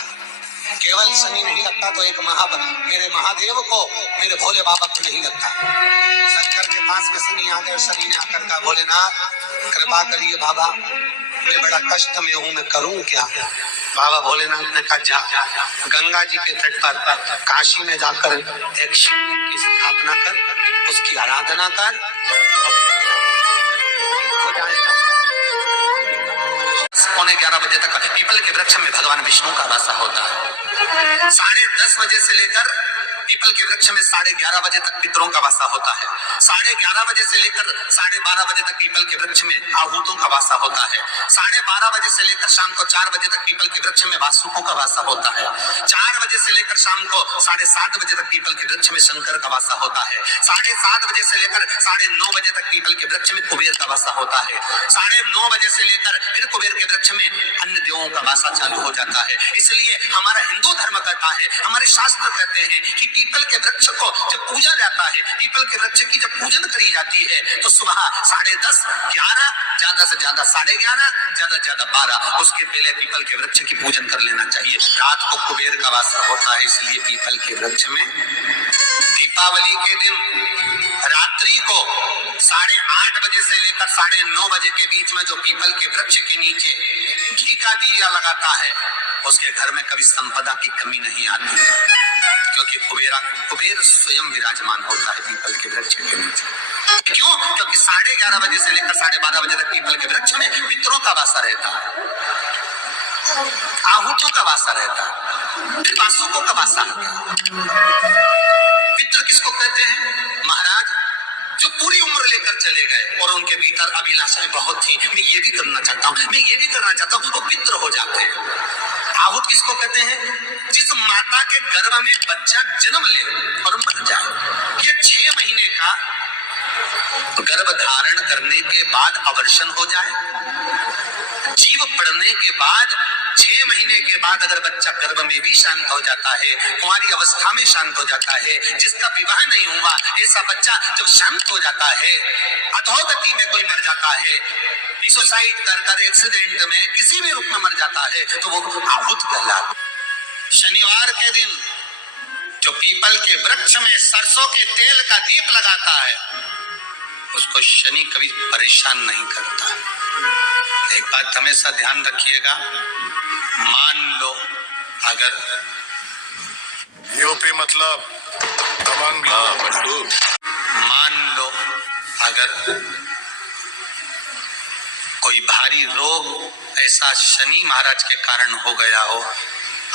केवल शनि नहीं लगता तो एक मेरे महादेव को, मेरे भोले बाबा को नहीं लगता। शंकर के पास में शनि आ गए, शनि ने आकर कहा, भोलेनाथ कृपा करिए बाबा, मैं बड़ा कष्ट में हूँ, मैं करूँ क्या? बाबा भोलेनाथ ने कहा, जा गंगा जी के तट पर काशी में जाकर एक शिवलिंग की स्थापना कर, उसकी आराधना कर, हो जाएगा। 11:15 बजे तक पीपल के वृक्ष में भगवान विष्णु का वास होता है। 10:30 बजे से लेकर पीपल के वृक्ष में 11:30 बजे तक पितरों का वासा होता है। 11:30 बजे से लेकर 12:30 बजे तक पीपल के वृक्ष में आहूतों का वासा होता है। 12:30 बजे से लेकर शाम को 4 बजे तक पीपल के वृक्ष में वासुकों का वासा होता है। 4 बजे से लेकर शाम को 7:30 बजे तक पीपल के वृक्ष में शंकर का वासा होता है। 7:30 बजे से लेकर 9:30 बजे तक पीपल के वृक्ष में कुबेर का वासा होता है। 9:30 बजे से लेकर फिर कुबेर के वृक्ष में अन्य देवों का वासा चालू हो जाता है। इसलिए हमारा हिंदू धर्म कहता है, हमारे शास्त्र कहते हैं कि पीपल के वृक्ष को जब पूजा जाता है, पीपल के वृक्ष की जब पूजन करी जाती है तो सुबह 10:30, 11, ज्यादा से ज्यादा 11:30, ज्यादा से ज्यादा 12, उसके पहले पीपल के वृक्ष की पूजन कर लेना चाहिए। रात को कुबेर का वासा होता है, इसलिए पीपल के वृक्ष में दीपावली के दिन रात्रि को 8:30 बजे से लेकर 9:30 बजे के बीच में जो पीपल के वृक्ष के नीचे घी का दिया लगाता है, उसके घर में कभी संपदा की कमी नहीं आती है, क्योंकि कुबेर स्वयं विराजमान होता है पीपल के वृक्ष के नीचे। क्यों? क्योंकि 11:30 बजे से लेकर 12:30 बजे तक पीपल के वृक्ष में पितरों का वासा रहता है, आहूतों का वासा रहता है, वासुकों का वासा रहता है। पितृ किसको कहते हैं? महाराज जो पूरी उम्र लेकर चले गए और उनके भीतर अभिलाषाएं बहुत थी, मैं ये भी करना चाहता हूँ, मैं ये भी करना चाहता हूँ, वो पितृ हो जाते हैं। आहूत किसको कहते हैं? जिस माता के गर्भ में बच्चा जन्म ले और मर जाए, ये 6 महीने का गर्भ धारण करने के बाद अवर्षण हो जाए, जीव पड़ने के बाद 6 महीने के बाद अगर बच्चा गर्भ में भी शांत हो जाता है, कुंवारी अवस्था में शांत हो जाता है, जिसका विवाह नहीं हुआ, ऐसा बच्चा जब शांत हो जाता है, अधोगति में कोई मर जाता है, सुसाइड कर एक्सीडेंट में किसी भी रूप में मर जाता है, तो वो आहूत कहलाता है। शनिवार के दिन जो पीपल के वृक्ष में सरसों के तेल का दीप लगाता है, उसको शनि कभी परेशान नहीं करता। एक बात हमेशा ध्यान रखिएगा, मान लो अगर यूपी मतलब दबंग, मान लो अगर कोई भारी रोग ऐसा शनि महाराज के कारण हो गया हो,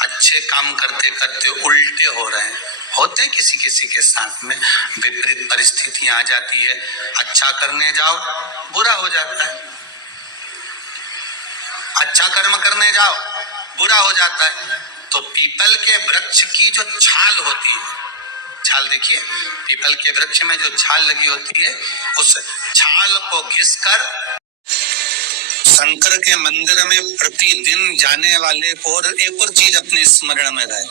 अच्छे काम करते करते उल्टे हो रहे हैं, होते हैं किसी किसी के साथ में, विपरीत परिस्थितियां आ जाती है, अच्छा करने जाओ बुरा हो जाता है, अच्छा कर्म करने जाओ बुरा हो जाता है। तो पीपल के वृक्ष की जो छाल होती है, छाल देखिए, पीपल के वृक्ष में जो छाल लगी होती है, उस छाल को घिसकर शंकर के मंदिर में प्रतिदिन जाने वाले को, और एक और चीज अपने स्मरण में रहे,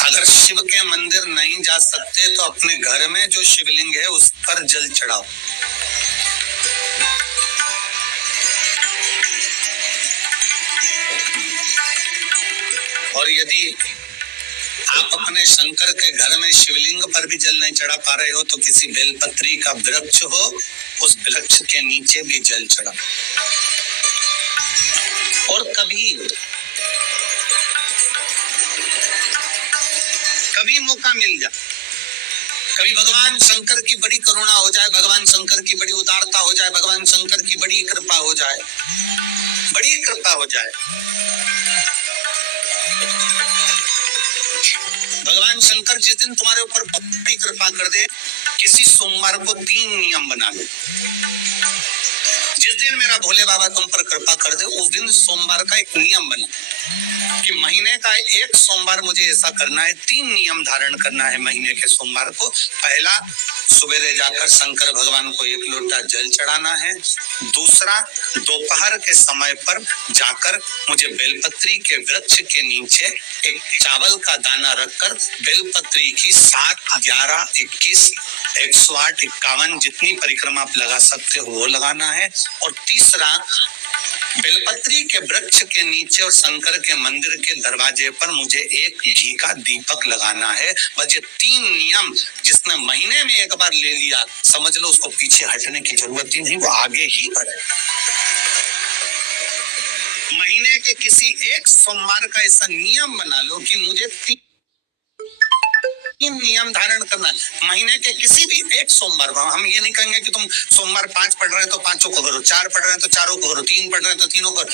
अगर शिव के मंदिर नहीं जा सकते तो अपने घर में जो शिवलिंग है उस पर जल चढ़ाओ। और यदि आप अपने शंकर के घर में शिवलिंग पर भी जल नहीं चढ़ा पा रहे हो तो किसी बेलपत्री का वृक्ष हो, उस वृक्ष के नीचे भी जल चढ़ाओ। और कभी मौका मिल जाए, कभी भगवान शंकर की बड़ी करुणा हो जाए, भगवान शंकर की बड़ी उदारता हो जाए, भगवान शंकर की बड़ी कृपा हो जाए, बड़ी कृपा हो जाए, भगवान शंकर जिस दिन तुम्हारे ऊपर बड़ी कृपा कर दे, किसी सोमवार को 3 नियम बना लो। जिस दिन मेरा भोले बाबा तुम पर कृपा कर दे, उस दिन सोमवार का एक नियम बना कि महीने का एक सोमवार मुझे ऐसा करना है, 3 नियम धारण करना है महीने के सोमवार को। पहला, सवेरे जाकर शंकर भगवान को 1 लोटा जल चढ़ाना है। दूसरा, दोपहर के समय पर जाकर मुझे बेलपत्री के वृक्ष के नीचे एक चावल का दाना रखकर बेलपत्री की 7, 11, 21, 108, 51 जितनी परिक्रमा आप लगा सकते हो वो लगाना है। और तीसरा, बेलपत्री के वृक्ष के नीचे और शंकर के मंदिर के दरवाजे पर मुझे एक घी का दीपक लगाना है। बस ये 3 नियम जिसने महीने में एक बार ले लिया, समझ लो उसको पीछे हटने की जरूरत ही नहीं, वो आगे ही बढ़े। महीने के किसी एक सोमवार का ऐसा नियम बना लो कि मुझे 3 नियम धारण करना है महीने के किसी भी एक सोमवार को। हम ये नहीं कहेंगे कि तुम सोमवार 5 पढ़ रहे हो तो 5 को करो, 4 पढ़ रहे हो तो 4 को करो, 3 पढ़ रहे हो तो 3 को करो।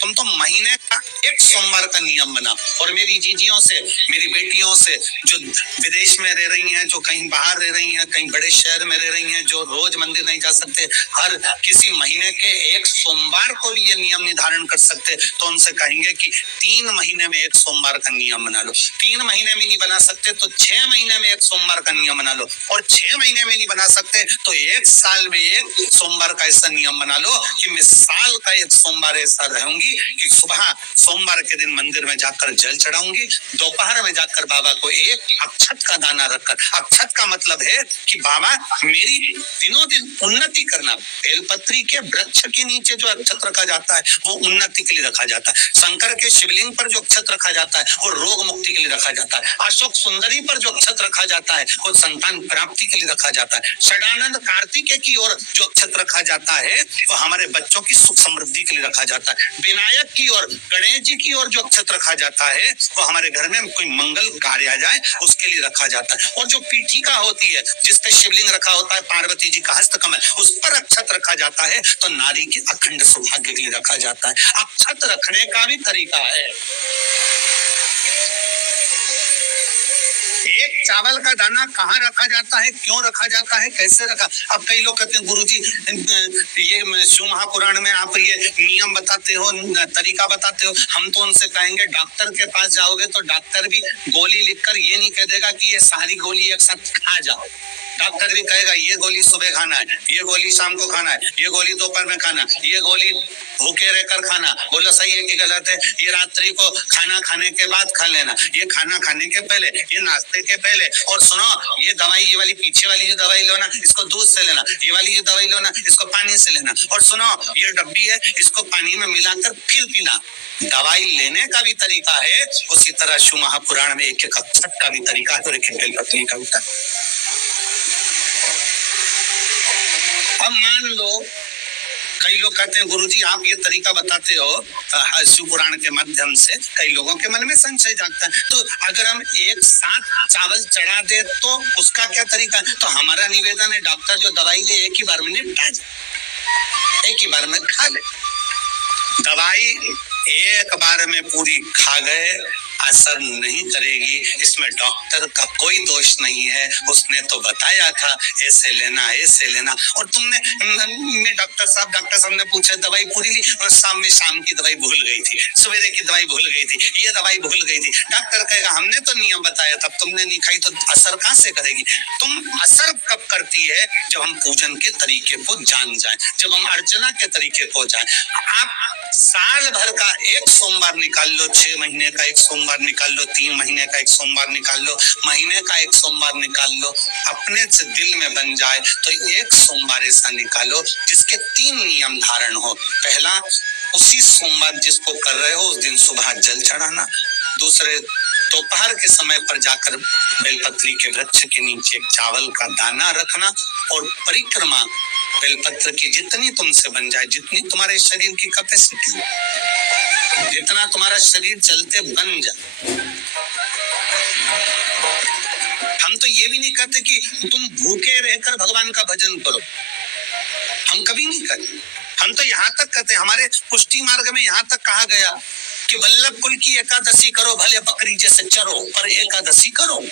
तुम तो महीने का एक सोमवार का नियम बना। और मेरी जीजियों से, मेरी बेटियों से जो विदेश में रह रही हैं, जो कहीं बाहर रह रही हैं, कहीं बड़े शहर में रह रही हैं, जो रोज मंदिर नहीं जा सकते, हर किसी महीने के एक सोमवार को भी ये नियम निर्धारण कर सकते, तो उनसे कहेंगे कि 3 महीने में एक सोमवार का नियम बना लो। 3 महीने में नहीं बना सकते तो 6 महीने में एक सोमवार का नियम बना लो, और 6 महीने में नहीं बना सकते तो 1 साल में एक सोमवार का ऐसा नियम बना लो कि मैं साल का एक सोमवार ऐसा रहूंगी कि सुबह सोमवार के दिन मंदिर में जाकर जल चढ़ाऊंगी, दोपहर में जाकर बाबा को एक अक्षत का दाना रखकर, अक्षत का मतलब है कि बाबा मेरी दिनों दिन उन्नति करना। बेलपत्री के वृक्ष के नीचे जो अक्षत रखा जाता है वो उन्नति के लिए रखा जाता है। शंकर के शिवलिंग पर जो अक्षत रखा जाता है वो रोग मुक्ति के लिए रखा जाता है। अशोक सुंदरी पर जो अक्षत रखा जाता है वो संतान प्राप्ति के लिए रखा जाता है। षडानंद कार्तिकेय की ओर जो अक्षत रखा जाता है वो हमारे बच्चों की सुख समृद्धि के लिए रखा जाता है। विनायक की ओर, गणेश जी की ओर जो अक्षत रखा जाता है वो हमारे घर में कोई मंगल कार्य आ जाए उसके लिए रखा जाता है। और जो पीठिका होती है जिस पे शिवलिंग रखा होता है, पार्वती जी का हस्तकमल, उस पर अक्षत रखा जाता है तो नारी के अखंड सौभाग्य के लिए रखा जाता है। अक्षत रखने का भी तरीका है। एक चावल का दाना कहाँ रखा जाता है, क्यों रखा जाता है, कैसे रखा। अब कई लोग कहते हैं गुरुजी ये शिव महापुराण में आप ये नियम बताते हो, तरीका बताते हो। हम तो उनसे कहेंगे डॉक्टर के पास जाओगे तो डॉक्टर भी गोली लिखकर ये नहीं कह देगा कि ये सारी गोली एक साथ खा जाओ। डॉक्टर भी कहेगा ये गोली सुबह खाना है, ये गोली शाम को खाना है, ये गोली दोपहर में खाना, ये गोली भूखे रहकर खाना। बोला सही है कि गलत है? ये रात्रि को खाना खाने के बाद खा लेना, ये खाना खाने के पहले, ये नाश्ते के पहले। और सुनो, ये दवाई, ये वाली पीछे वाली जो दवाई लो ना, इसको दूध से लेना। ये वाली जो दवाई लो ना, इसको पानी से लेना। और सुनो, ये डब्बी है, इसको पानी में मिलाकर फिर पीना। दवाई लेने का भी तरीका है, उसी तरह शिव महापुराण में एक एक अक्षत का भी तरीका है और एक बेलपत्री का भी तरीका। अब मान लो कई लोग कहते हैं गुरुजी आप ये तरीका बताते हो शिव पुराण के माध्यम से, कई लोगों के मन में संशय जागता है, तो अगर हम एक साथ चावल चढ़ा दे तो उसका क्या तरीका है? तो हमारा निवेदन है डॉक्टर जो दवाई ले एक ही बार में निपटा जाए, एक ही बार में खा ले। दवाई एक बार में पूरी खा गए असर नहीं करेगी, इसमें डॉक्टर का कोई दोष नहीं है। उसने तो बताया था ऐसे लेना, ऐसे लेना। और तुमने डॉक्टर साहब ने पूछा दवाई पूरी ली, और शाम की दवाई भूल गई थी, सवेरे की दवाई भूल गई थी, ये दवाई भूल गई थी। डॉक्टर कहेगा हमने तो नियम बताया था, तुमने नहीं खाई तो असर कहां से करेगी? तुम असर कब करती है? जब हम पूजन के तरीके को जान जाए, जब हम अर्चना के तरीके को जाए। आप साल भर का एक सोमवार निकाल लो, 6 महीने का एक सोमवार निकाल लो, 3 महीने का एक सोमवार निकाल लो, महीने का एक सोमवार निकाल लो, अपने से दिल में बन जाए तो एक सोमवार ऐसा निकालो जिसके 3 नियम धारण हो। पहला, उसी सोमवार जिसको कर रहे हो उस दिन सुबह जल चढ़ाना। दूसरे, दोपहर के समय पर जाकर बेलपत्री के वृक्ष के नीचे चावल का दाना रखना। और परिक्रमा बेलपत्र की जितनी तुमसे बन जाए, जितनी तुम्हारे शरीर की कैपेसिटी, जितना तुम्हारा शरीर चलते बन जाए। हम तो ये भी नहीं कहते कि तुम भूखे रहकर भगवान का भजन करो, हम कभी नहीं करते। हम तो यहाँ तक कहते हैं, हमारे पुष्टि मार्ग में यहाँ तक कहा गया कि वल्लभ कुल की एकादशी करो, भले बकरी जैसे चरो पर एकादशी करो।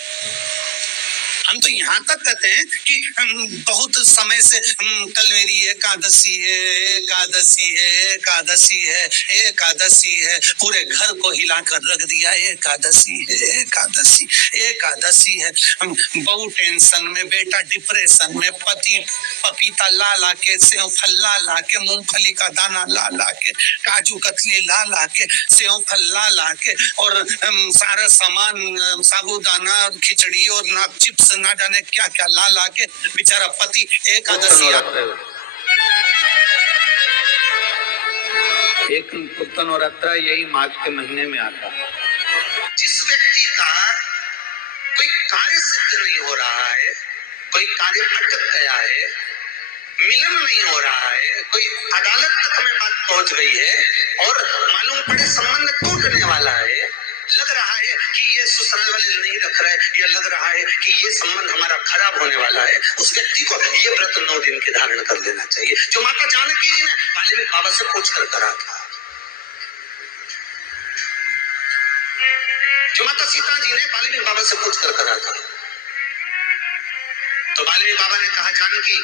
हम तो यहाँ तक कहते हैं कि बहुत समय से कल मेरी एकादशी है, एकादशी है, एकादशी है, एकादशी है, पूरे घर को हिलाकर रख दिया, एकादशी है, एकादशी, एकादशी है। बहू टेंशन में, बेटा डिप्रेशन में, पति पपीता ला ला के, सेव फल ला ला के, मूंगफली का दाना ला ला के, काजू कतली ला ला के, सेव फल ला ला के, और सारा सामान, साबूदाना, खिचड़ी और ना चिप्स, ना जाने क्या क्या ला ला के बेचारा पति एकादशी एक पुत्र नवरात्र यही माघ के महीने में आता है। जिस व्यक्ति का कोई कार्य सिद्ध नहीं हो रहा है, कोई कार्य अटक गया है, मिलन नहीं हो रहा है, कोई अदालत तक में बात पहुंच गई है और मालूम पड़े संबंध टूटने वाला है, लग रहा है कि ये ससुराल वाले नहीं रख रहे, ये लग रहा है कि ये संबंध हमारा खराब होने वाला है, उस व्यक्ति को ये व्रत 9 दिन के धारण कर लेना चाहिए, जो माता जानकी जी ने वाल्मीकि बाबा से पूछ कर करा था। जो माता सीता जी ने वाल्मीकि बाबा से पूछ कर करा था। तो वाल्मीकि बाबा ने कहा, जानकी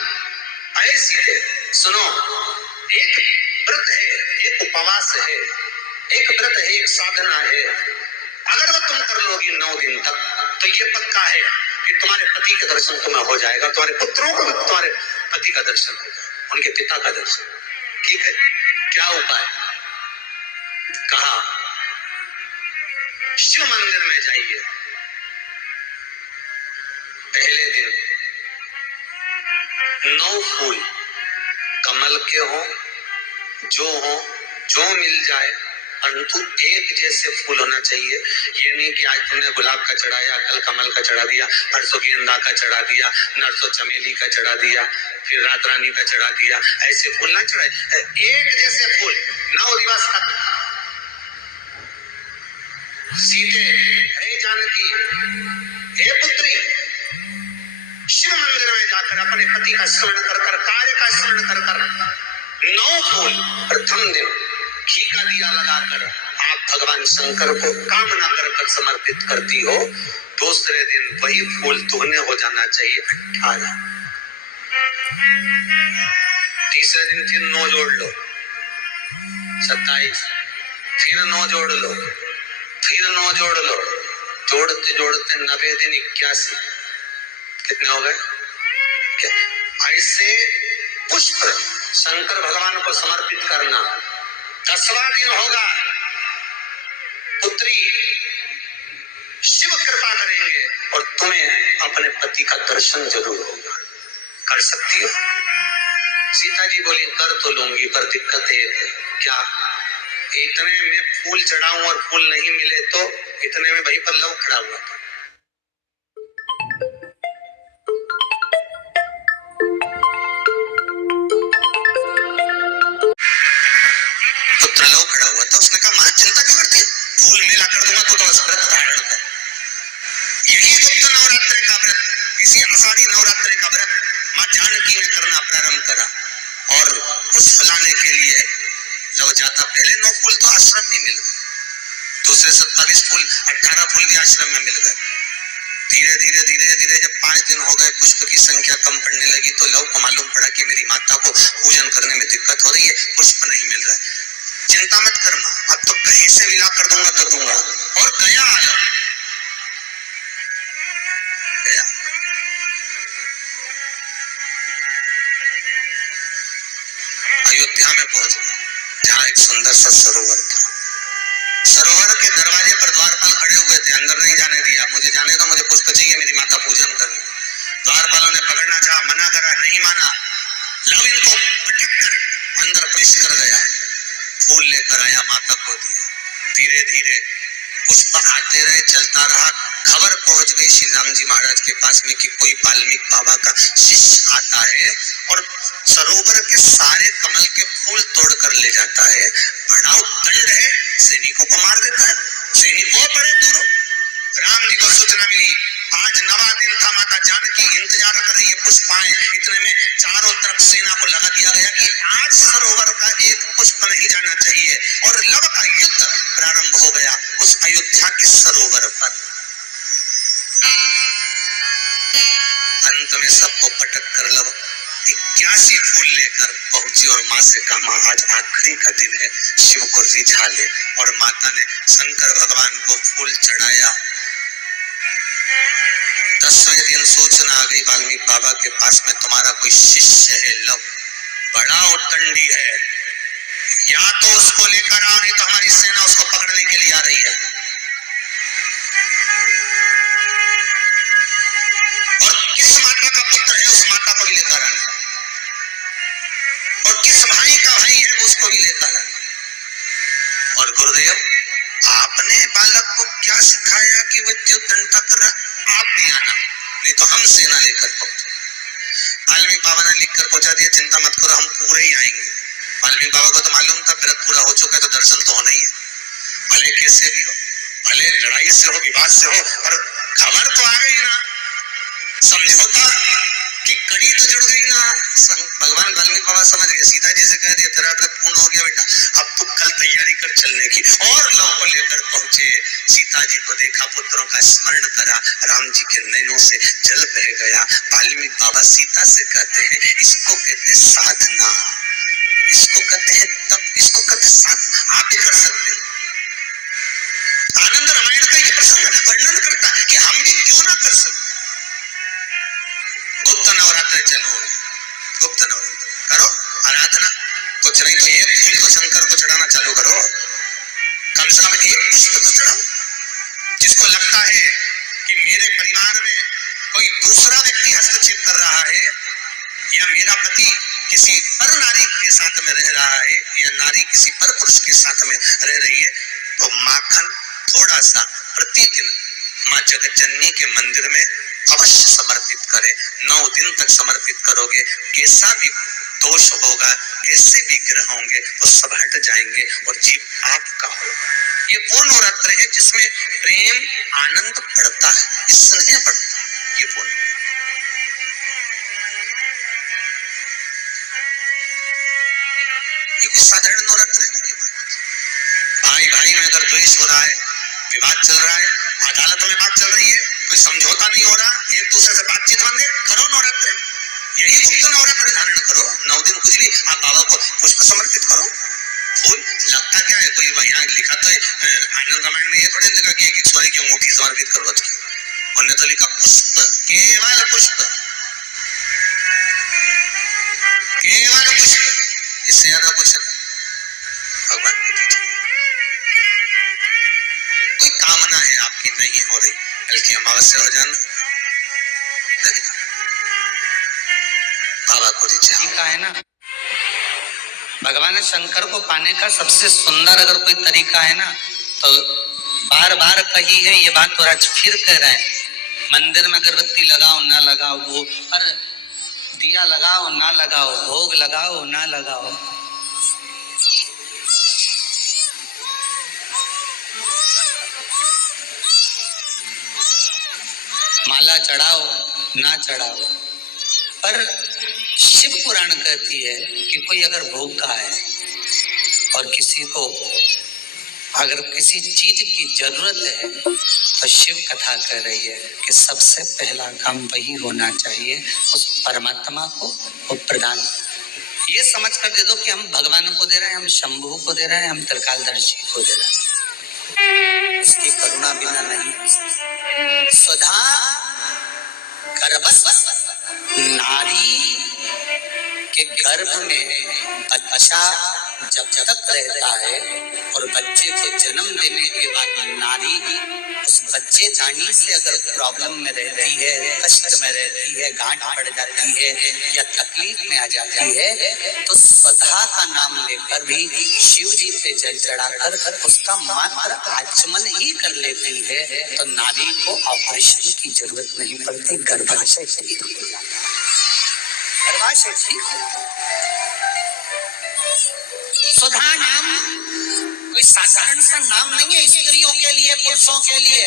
ऐसी है, सुनो, एक व्रत है, एक उपवास है, एक व्रत है, एक साधना है, अगर वो तुम कर लोगी 9 दिन तक तो ये पक्का है कि तुम्हारे पति के दर्शन तुम्हें हो जाएगा, तुम्हारे पुत्रों को भी तुम्हारे पति का दर्शन होगा, उनके पिता का दर्शन। ठीक है, क्या उपाय? कहा, शिव मंदिर में जाइए, पहले दिन 9 फूल कमल के हो, जो मिल जाए, परंतु एक जैसे फूल होना चाहिए। ये नहीं कि आज तुमने गुलाब का चढ़ाया, कल कमल का चढ़ा दिया, परसों गेंदा का चढ़ा दिया, नरसों चमेली का चढ़ा दिया, फिर रात रानी का चढ़ा दिया, ऐसे फूल ना चढ़ाए, एक जैसे फूल 9 दिवस तक। सीते, हे जानकी, हे पुत्री, शिव मंदिर में जाकर अपने पति का स्मरण कर कर, कार्य का स्मरण कर कर 9 फूल प्रथम दिन घी का दिया लगाकर आप भगवान शंकर को कामना कर कर समर्पित करती हो। दूसरे दिन वही फूल धोने हो जाना चाहिए 18। तीसरे दिन फिर 9 जोड़ लो, 27, फिर 9 जोड़ लो, फिर 9 जोड़ लो, जोड़ते जोड़ते 90 दिन 81, कितने हो गए? ऐसे पुष्प शंकर भगवान को समर्पित करना। 10वां दिन होगा, पुत्री शिव कृपा करेंगे और तुम्हें अपने पति का दर्शन जरूर होगा। कर सकती हो? सीता जी बोली, कर तो लूंगी, पर दिक्कत है क्या? इतने में फूल चढ़ाऊं और फूल नहीं मिले तो? इतने में वहीं पर लव खड़ा हुआ था। पुत्र लव खड़ा हुआ था, उसने कहा, मां चिंता क्यों करती है, फूल मैं लाकर दूंगा तो व्रत धारण कर। यही गुप्त नवरात्रि का व्रत, इसी आषाढ़ी नवरात्रि का व्रत मां जानकी ने करना प्रारंभ करा। और पुष्प लाने के लिए जब जाता, पहले 9 फूल तो आश्रम में मिल गए, दूसरे 27 फूल, 18 फूल भी आश्रम में मिल गए। धीरे धीरे धीरे धीरे जब 5 दिन हो गए, पुष्प की संख्या कम पड़ने लगी, तो लव को मालूम पड़ा कि मेरी माता को पूजन करने में दिक्कत हो रही है, पुष्प नहीं मिल रहा है। चिंता मत कर मां, अब तो कहीं से भी ला कर दूंगा तो दूंगा। और गया आया, गया। अयोध्या में पहुंच गया, जहाँ एक सुंदर सा सरोवर था। सरोवर के दरवाजे पर द्वारपाल खड़े हुए थे, अंदर नहीं जाने दिया। मुझे जाने दो, मुझे पुष्प चाहिए, मेरी माता पूजन कर। द्वारपालों ने पकड़ना चाहा, मना करा, नहीं माना। लव इनको पटक कर अंदर प्रवेश कर गया, फूल लेकर आया, माता को दिया। धीरे धीरे पुष्प आते रहे, चलता रहा। खबर पहुंच गई श्री राम जी महाराज के पास में कि कोई वाल्मीकि बाबा का शिष्य आता है और सरोवर के सारे कमल के फूल तोड़कर ले जाता है। बड़ा उद्दंड है, सैनिकों को मार देता है, सैनिक वो बड़े दूर। राम जी को सूचना मिली, आज 9वां दिन था, माता जानकी इंतजार कर रही है पुष्प आए। इतने में चारों तरफ सेना को लगा दिया गया कि आज सरोवर का एक पुष्प नहीं जाना चाहिए, और लव का युद्ध प्रारंभ हो गया उस अयोध्या के सरोवर पर। अंत में सबको पटक कर लव 81 फूल लेकर पहुंची और माँ से कहा, माँ आज आखिरी का दिन है, शिव को रिझा ले। और माता ने शंकर भगवान को फूल चढ़ाया। 10वें दिन सूचना आ गई वाल्मीकि बाबा के पास में, तुम्हारा कोई शिष्य है लव, बड़ा उद्दंडी है, या तो उसको लेकर आओ, नहीं तो हमारी सेना उसको पकड़ने के लिए आ रही है। और किस माता का पुत्र है उस माता को भी लेकर आना, और किस भाई का भाई है उसको भी लेकर आना। और गुरुदेव, आपने बालक को क्या सिखाया कि वो इतनी उद्दंडता कर रहा, आप भी आना, नहीं तो हम सेना लेकर पहुंचे। वाल्मीकि बाबा ने लिखकर पहुंचा दिया, चिंता मत करो, हम पूरे ही आएंगे। वाल्मीकि बाबा को तो मालूम था व्रत पूरा हो चुका है, तो दर्शन तो होना ही है, भले कैसे भी हो, भले लड़ाई से हो, विवाद से हो, पर खबर तो आ गई ना। समझौता की कड़ी तो जुड़ गई ना। भगवान वाल्मीकि बाबा समझ गए, सीता जी से कह दिया तेरा व्रत पूर्ण हो गया बेटा, अब तू कल तैयारी कर चलने की। और लव को लेकर पहुंचे, सीता जी को देखा, पुत्रों का स्मरण करा, राम जी के नैनों से जल बह गया। वाल्मीकि बाबा सीता से कहते हैं इसको कहते साधना, इसको कहते हैं तप, इसको कहते साधना। आप भी कर सकते हो। आनंद रामायण का ये प्रसंग वर्णन करता है कि हम भी क्यों ना कर सकते। गुप्त नवरात्र चलो, गुप्त नवरात्र करो, आराधना कुछ नहीं तो एक फूल तो शंकर को चढ़ाना चालू करो, कम से कम एक पुष्प तो चढ़ाओ। जिसको लगता है कि मेरे परिवार में कोई दूसरा व्यक्ति हस्तक्षेप कर रहा है या मेरा पति किसी पर नारी के साथ में रह रहा है या नारी किसी पर पुरुष के साथ में रह रही है, तो माखन थोड़ा सा प्रतिदिन माँ जगतजननी के मंदिर में अवश्य समर्पित करें। 9 दिन तक समर्पित करोगे, कैसा भी दोष होगा, कैसे भी ग्रह होंगे, वो सब हट जाएंगे और जीव आपका होगा। ये वो नवरात्र है जिसमें प्रेम आनंद बढ़ता है, स्नेह बढ़ता है। ये वो कोई साधारण नवरात्र नहीं है। भाई भाई में अगर द्वेष हो रहा है, विवाद चल रहा है, अदालत में बात चल रही है, कोई समझौता नहीं हो रहा, एक दूसरे से बातचीत बंद है, करो नवरात्र। यही गुप्त नवरात्र धारण करो। 9 दिन कुछ भी आप बाबा को पुष्प समर्पित करो। फूल लगता क्या है, कोई यहाँ लिखा तो आनंद रामायण में ये थोड़ी लिखा कि एक सोने की अंगूठी समर्पित करो, उन्होंने तो लिखा पुष्प, केवल पुष्प, केवल पुष्प, इससे ज्यादा कुछ भगवान को दीजिए। कोई कामना है आपकी नहीं हो रही, बल्कि अमावस्या हो जाना बाबा को दीजिए का है ना। भगवान शंकर को पाने का सबसे सुंदर अगर कोई तरीका है ना, तो बार बार कही है ये बात, और आज फिर कह रहे हैं, मंदिर में अगरबत्ती लगाओ ना लगाओ, वो पर दिया लगाओ ना लगाओ, भोग लगाओ ना लगाओ, माला चढ़ाओ ना चढ़ाओ, पर शिव पुराण कहती है कि कोई अगर भूखा है और किसी को अगर किसी चीज की जरूरत है, तो शिव कथा कह रही है कि सबसे पहला काम वही होना चाहिए, उस परमात्मा को वो प्रदान। ये समझ कर दे दो कि हम भगवान को दे रहे हैं, हम शंभू को दे रहे हैं, हम त्रिकालदर्शी को दे रहे हैं। उसकी करुणा बिना नहीं। स्वधा गर्भस्थ नारी के गर्भ में बच्चा जब तक रहता है और बच्चे को जन्म देने के बाद नारी उस बच्चे जानी से अगर प्रॉब्लम में रहती है, कष्ट में रहती है, गांठ पड़ जाती है या तकलीफ में आ जाती है, तो स्वधा का नाम लेकर भी शिव जी पे जल चढ़ाकर उसका मात्र आचमन ही कर लेती है, तो नारी को ऑपरेशन की जरूरत नहीं पड़ती, गर्भाशय ठीक हो जाता है। गर्भाशय ठीक हो। स्वधा नाम कोई साधारण सा नाम नहीं है, स्त्रियों के लिए, पुरुषों के लिए।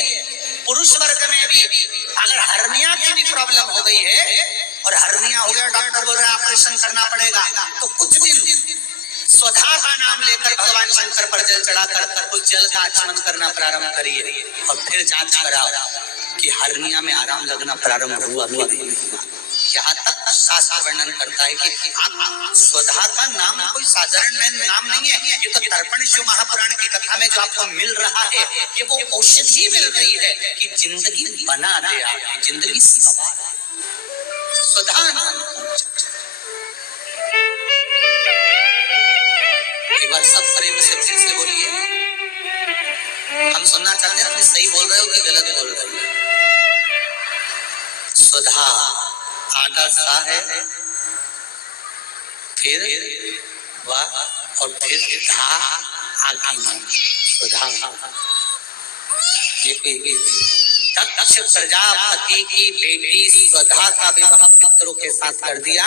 पुरुष वर्ग में भी अगर हर्निया की भी प्रॉब्लम हो गई है और हर्निया हो गया, डॉक्टर बोल रहा है ऑपरेशन करना पड़ेगा, तो कुछ दिन स्वधा का नाम लेकर भगवान शंकर पर जल चढ़ाकर उस जल का आचमन करना प्रारंभ करिए और फिर जांच कराओ कि हर्निया में आराम लगना प्रारंभ हुआ कि नहीं हुआ। यहाँ तक शास्त्र वर्णन करता है कि आप स्वधा का नाम कोई साधारण नाम नहीं है, ये तो तर्पण शिव महापुराण की कथा में जो आपको मिल रहा है, ये वो औषधि मिल रही है कि जिंदगी बना दे, आपकी जिंदगी सवार। स्वधा नाम एक बार सब प्रेम से फिर से बोलिए, हम सुनना चाहते हैं आप सही बोल रहे हो कि गलत बोल रहे हो। स्वधा आधा सा है, फिर वाह और फिर धा आगे स्वधा। ये कोई दक्ष प्रजापति की बेटी स्वधा का विवाह पितरों के साथ कर दिया।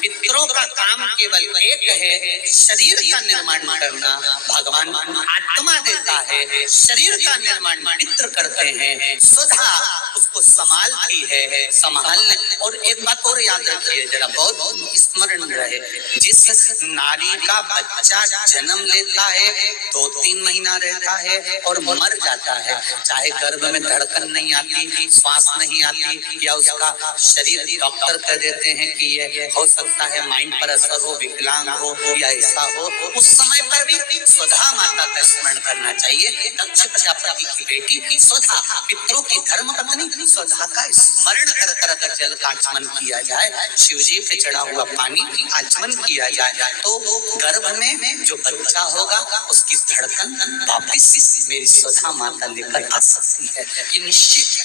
पितरों का काम केवल एक है, शरीर का निर्माण करना। भगवान आत्मा देता है, शरीर का निर्माण पितर करते हैं। स्वधा उसको संभालती है, संभालने। और एक बात और याद रखिए जरा, बहुत स्मरण रहे, जिस नारी का बच्चा जन्म लेता है 2-3 महीना रहता है और मर जाता है, चाहे गर्भ में धड़कन नहीं आती, श्वास नहीं आती, या उसका शरीर डॉक्टर कह देते हैं कि ये हो सकता है माइंड पर असर हो, विकलांग हो या ऐसा हो, उस समय पर भी स्वधा माता का स्मरण करना चाहिए। दक्ष प्रजापति की बेटी स्वधा, पितरों की धर्म पत्नी स्वधा का स्मरण कर कर अगर जल का आचमन किया जाए, शिव जी पे चढ़ा हुआ पानी आचमन किया जाए, तो गर्भ में जो बच्चा होगा उसकी धड़कन वापिस मेरी स्वधा माता लेकर आ सकती है, ये निश्चित है।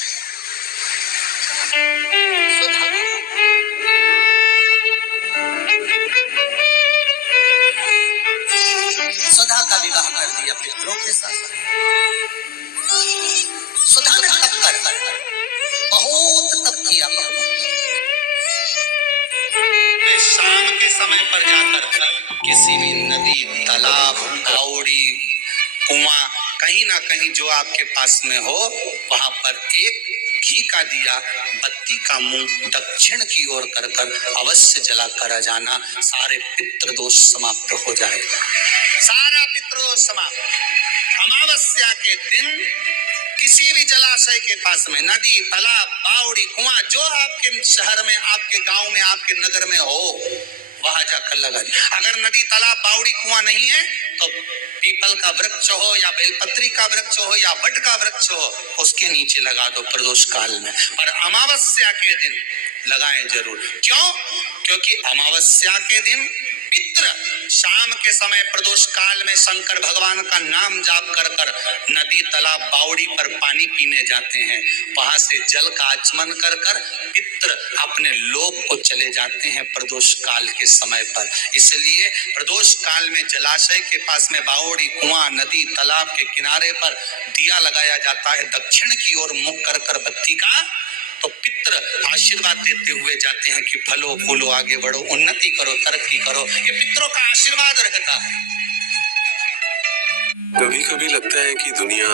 स्वधा का विवाह कर दिया पितरों के साथ। स्वधा ने तप कर बहुत तप किया। शाम के समय पर जाकर किसी भी नदी, तालाब, बावड़ी, कुआं, कहीं ना कहीं जो आपके पास में हो, वहां पर एक घी का दिया, बत्ती का मुंह दक्षिण की ओर कर कर अवश्य जला कर जाना। सारे पितृ दोष समाप्त हो जाएगा, सारा पितृ दोष समाप्त। अमावस्या के दिन किसी भी जलाशय के पास में, नदी, तालाब, बावड़ी, कुआं, जो आपके शहर में, आपके गांव में, आपके नगर में हो, वहां जाकर लगा दी। अगर नदी, तालाब, बावड़ी, कुआं नहीं है तो पीपल का वृक्ष हो या बेलपत्री का वृक्ष हो या वट का वृक्ष हो, उसके नीचे लगा दो प्रदोष काल में। पर अमावस्या के दिन लगाएं जरूर। क्यों? क्योंकि अमावस्या के दिन पितृ शाम के समय प्रदोष काल में शंकर भगवान का नाम जाप कर कर नदी, तालाब, बावड़ी पर पानी पीने जाते हैं। वहां से जल का आचमन कर कर पितृ अपने लोक को चले जाते हैं प्रदोष काल के समय पर। इसलिए प्रदोष काल में जलाशय के पास में, बावड़ी, कुआं, नदी, तालाब के किनारे पर दिया लगाया जाता है दक्षिण की ओर मुख कर कर बत्ती का, तो पितृ आशीर्वाद देते हुए जाते हैं कि फलो फूलो, आगे बढ़ो, उन्नति करो, तरक्की करो। ये पितरों का आशीर्वाद रहता है। कभी कभी लगता है कि दुनिया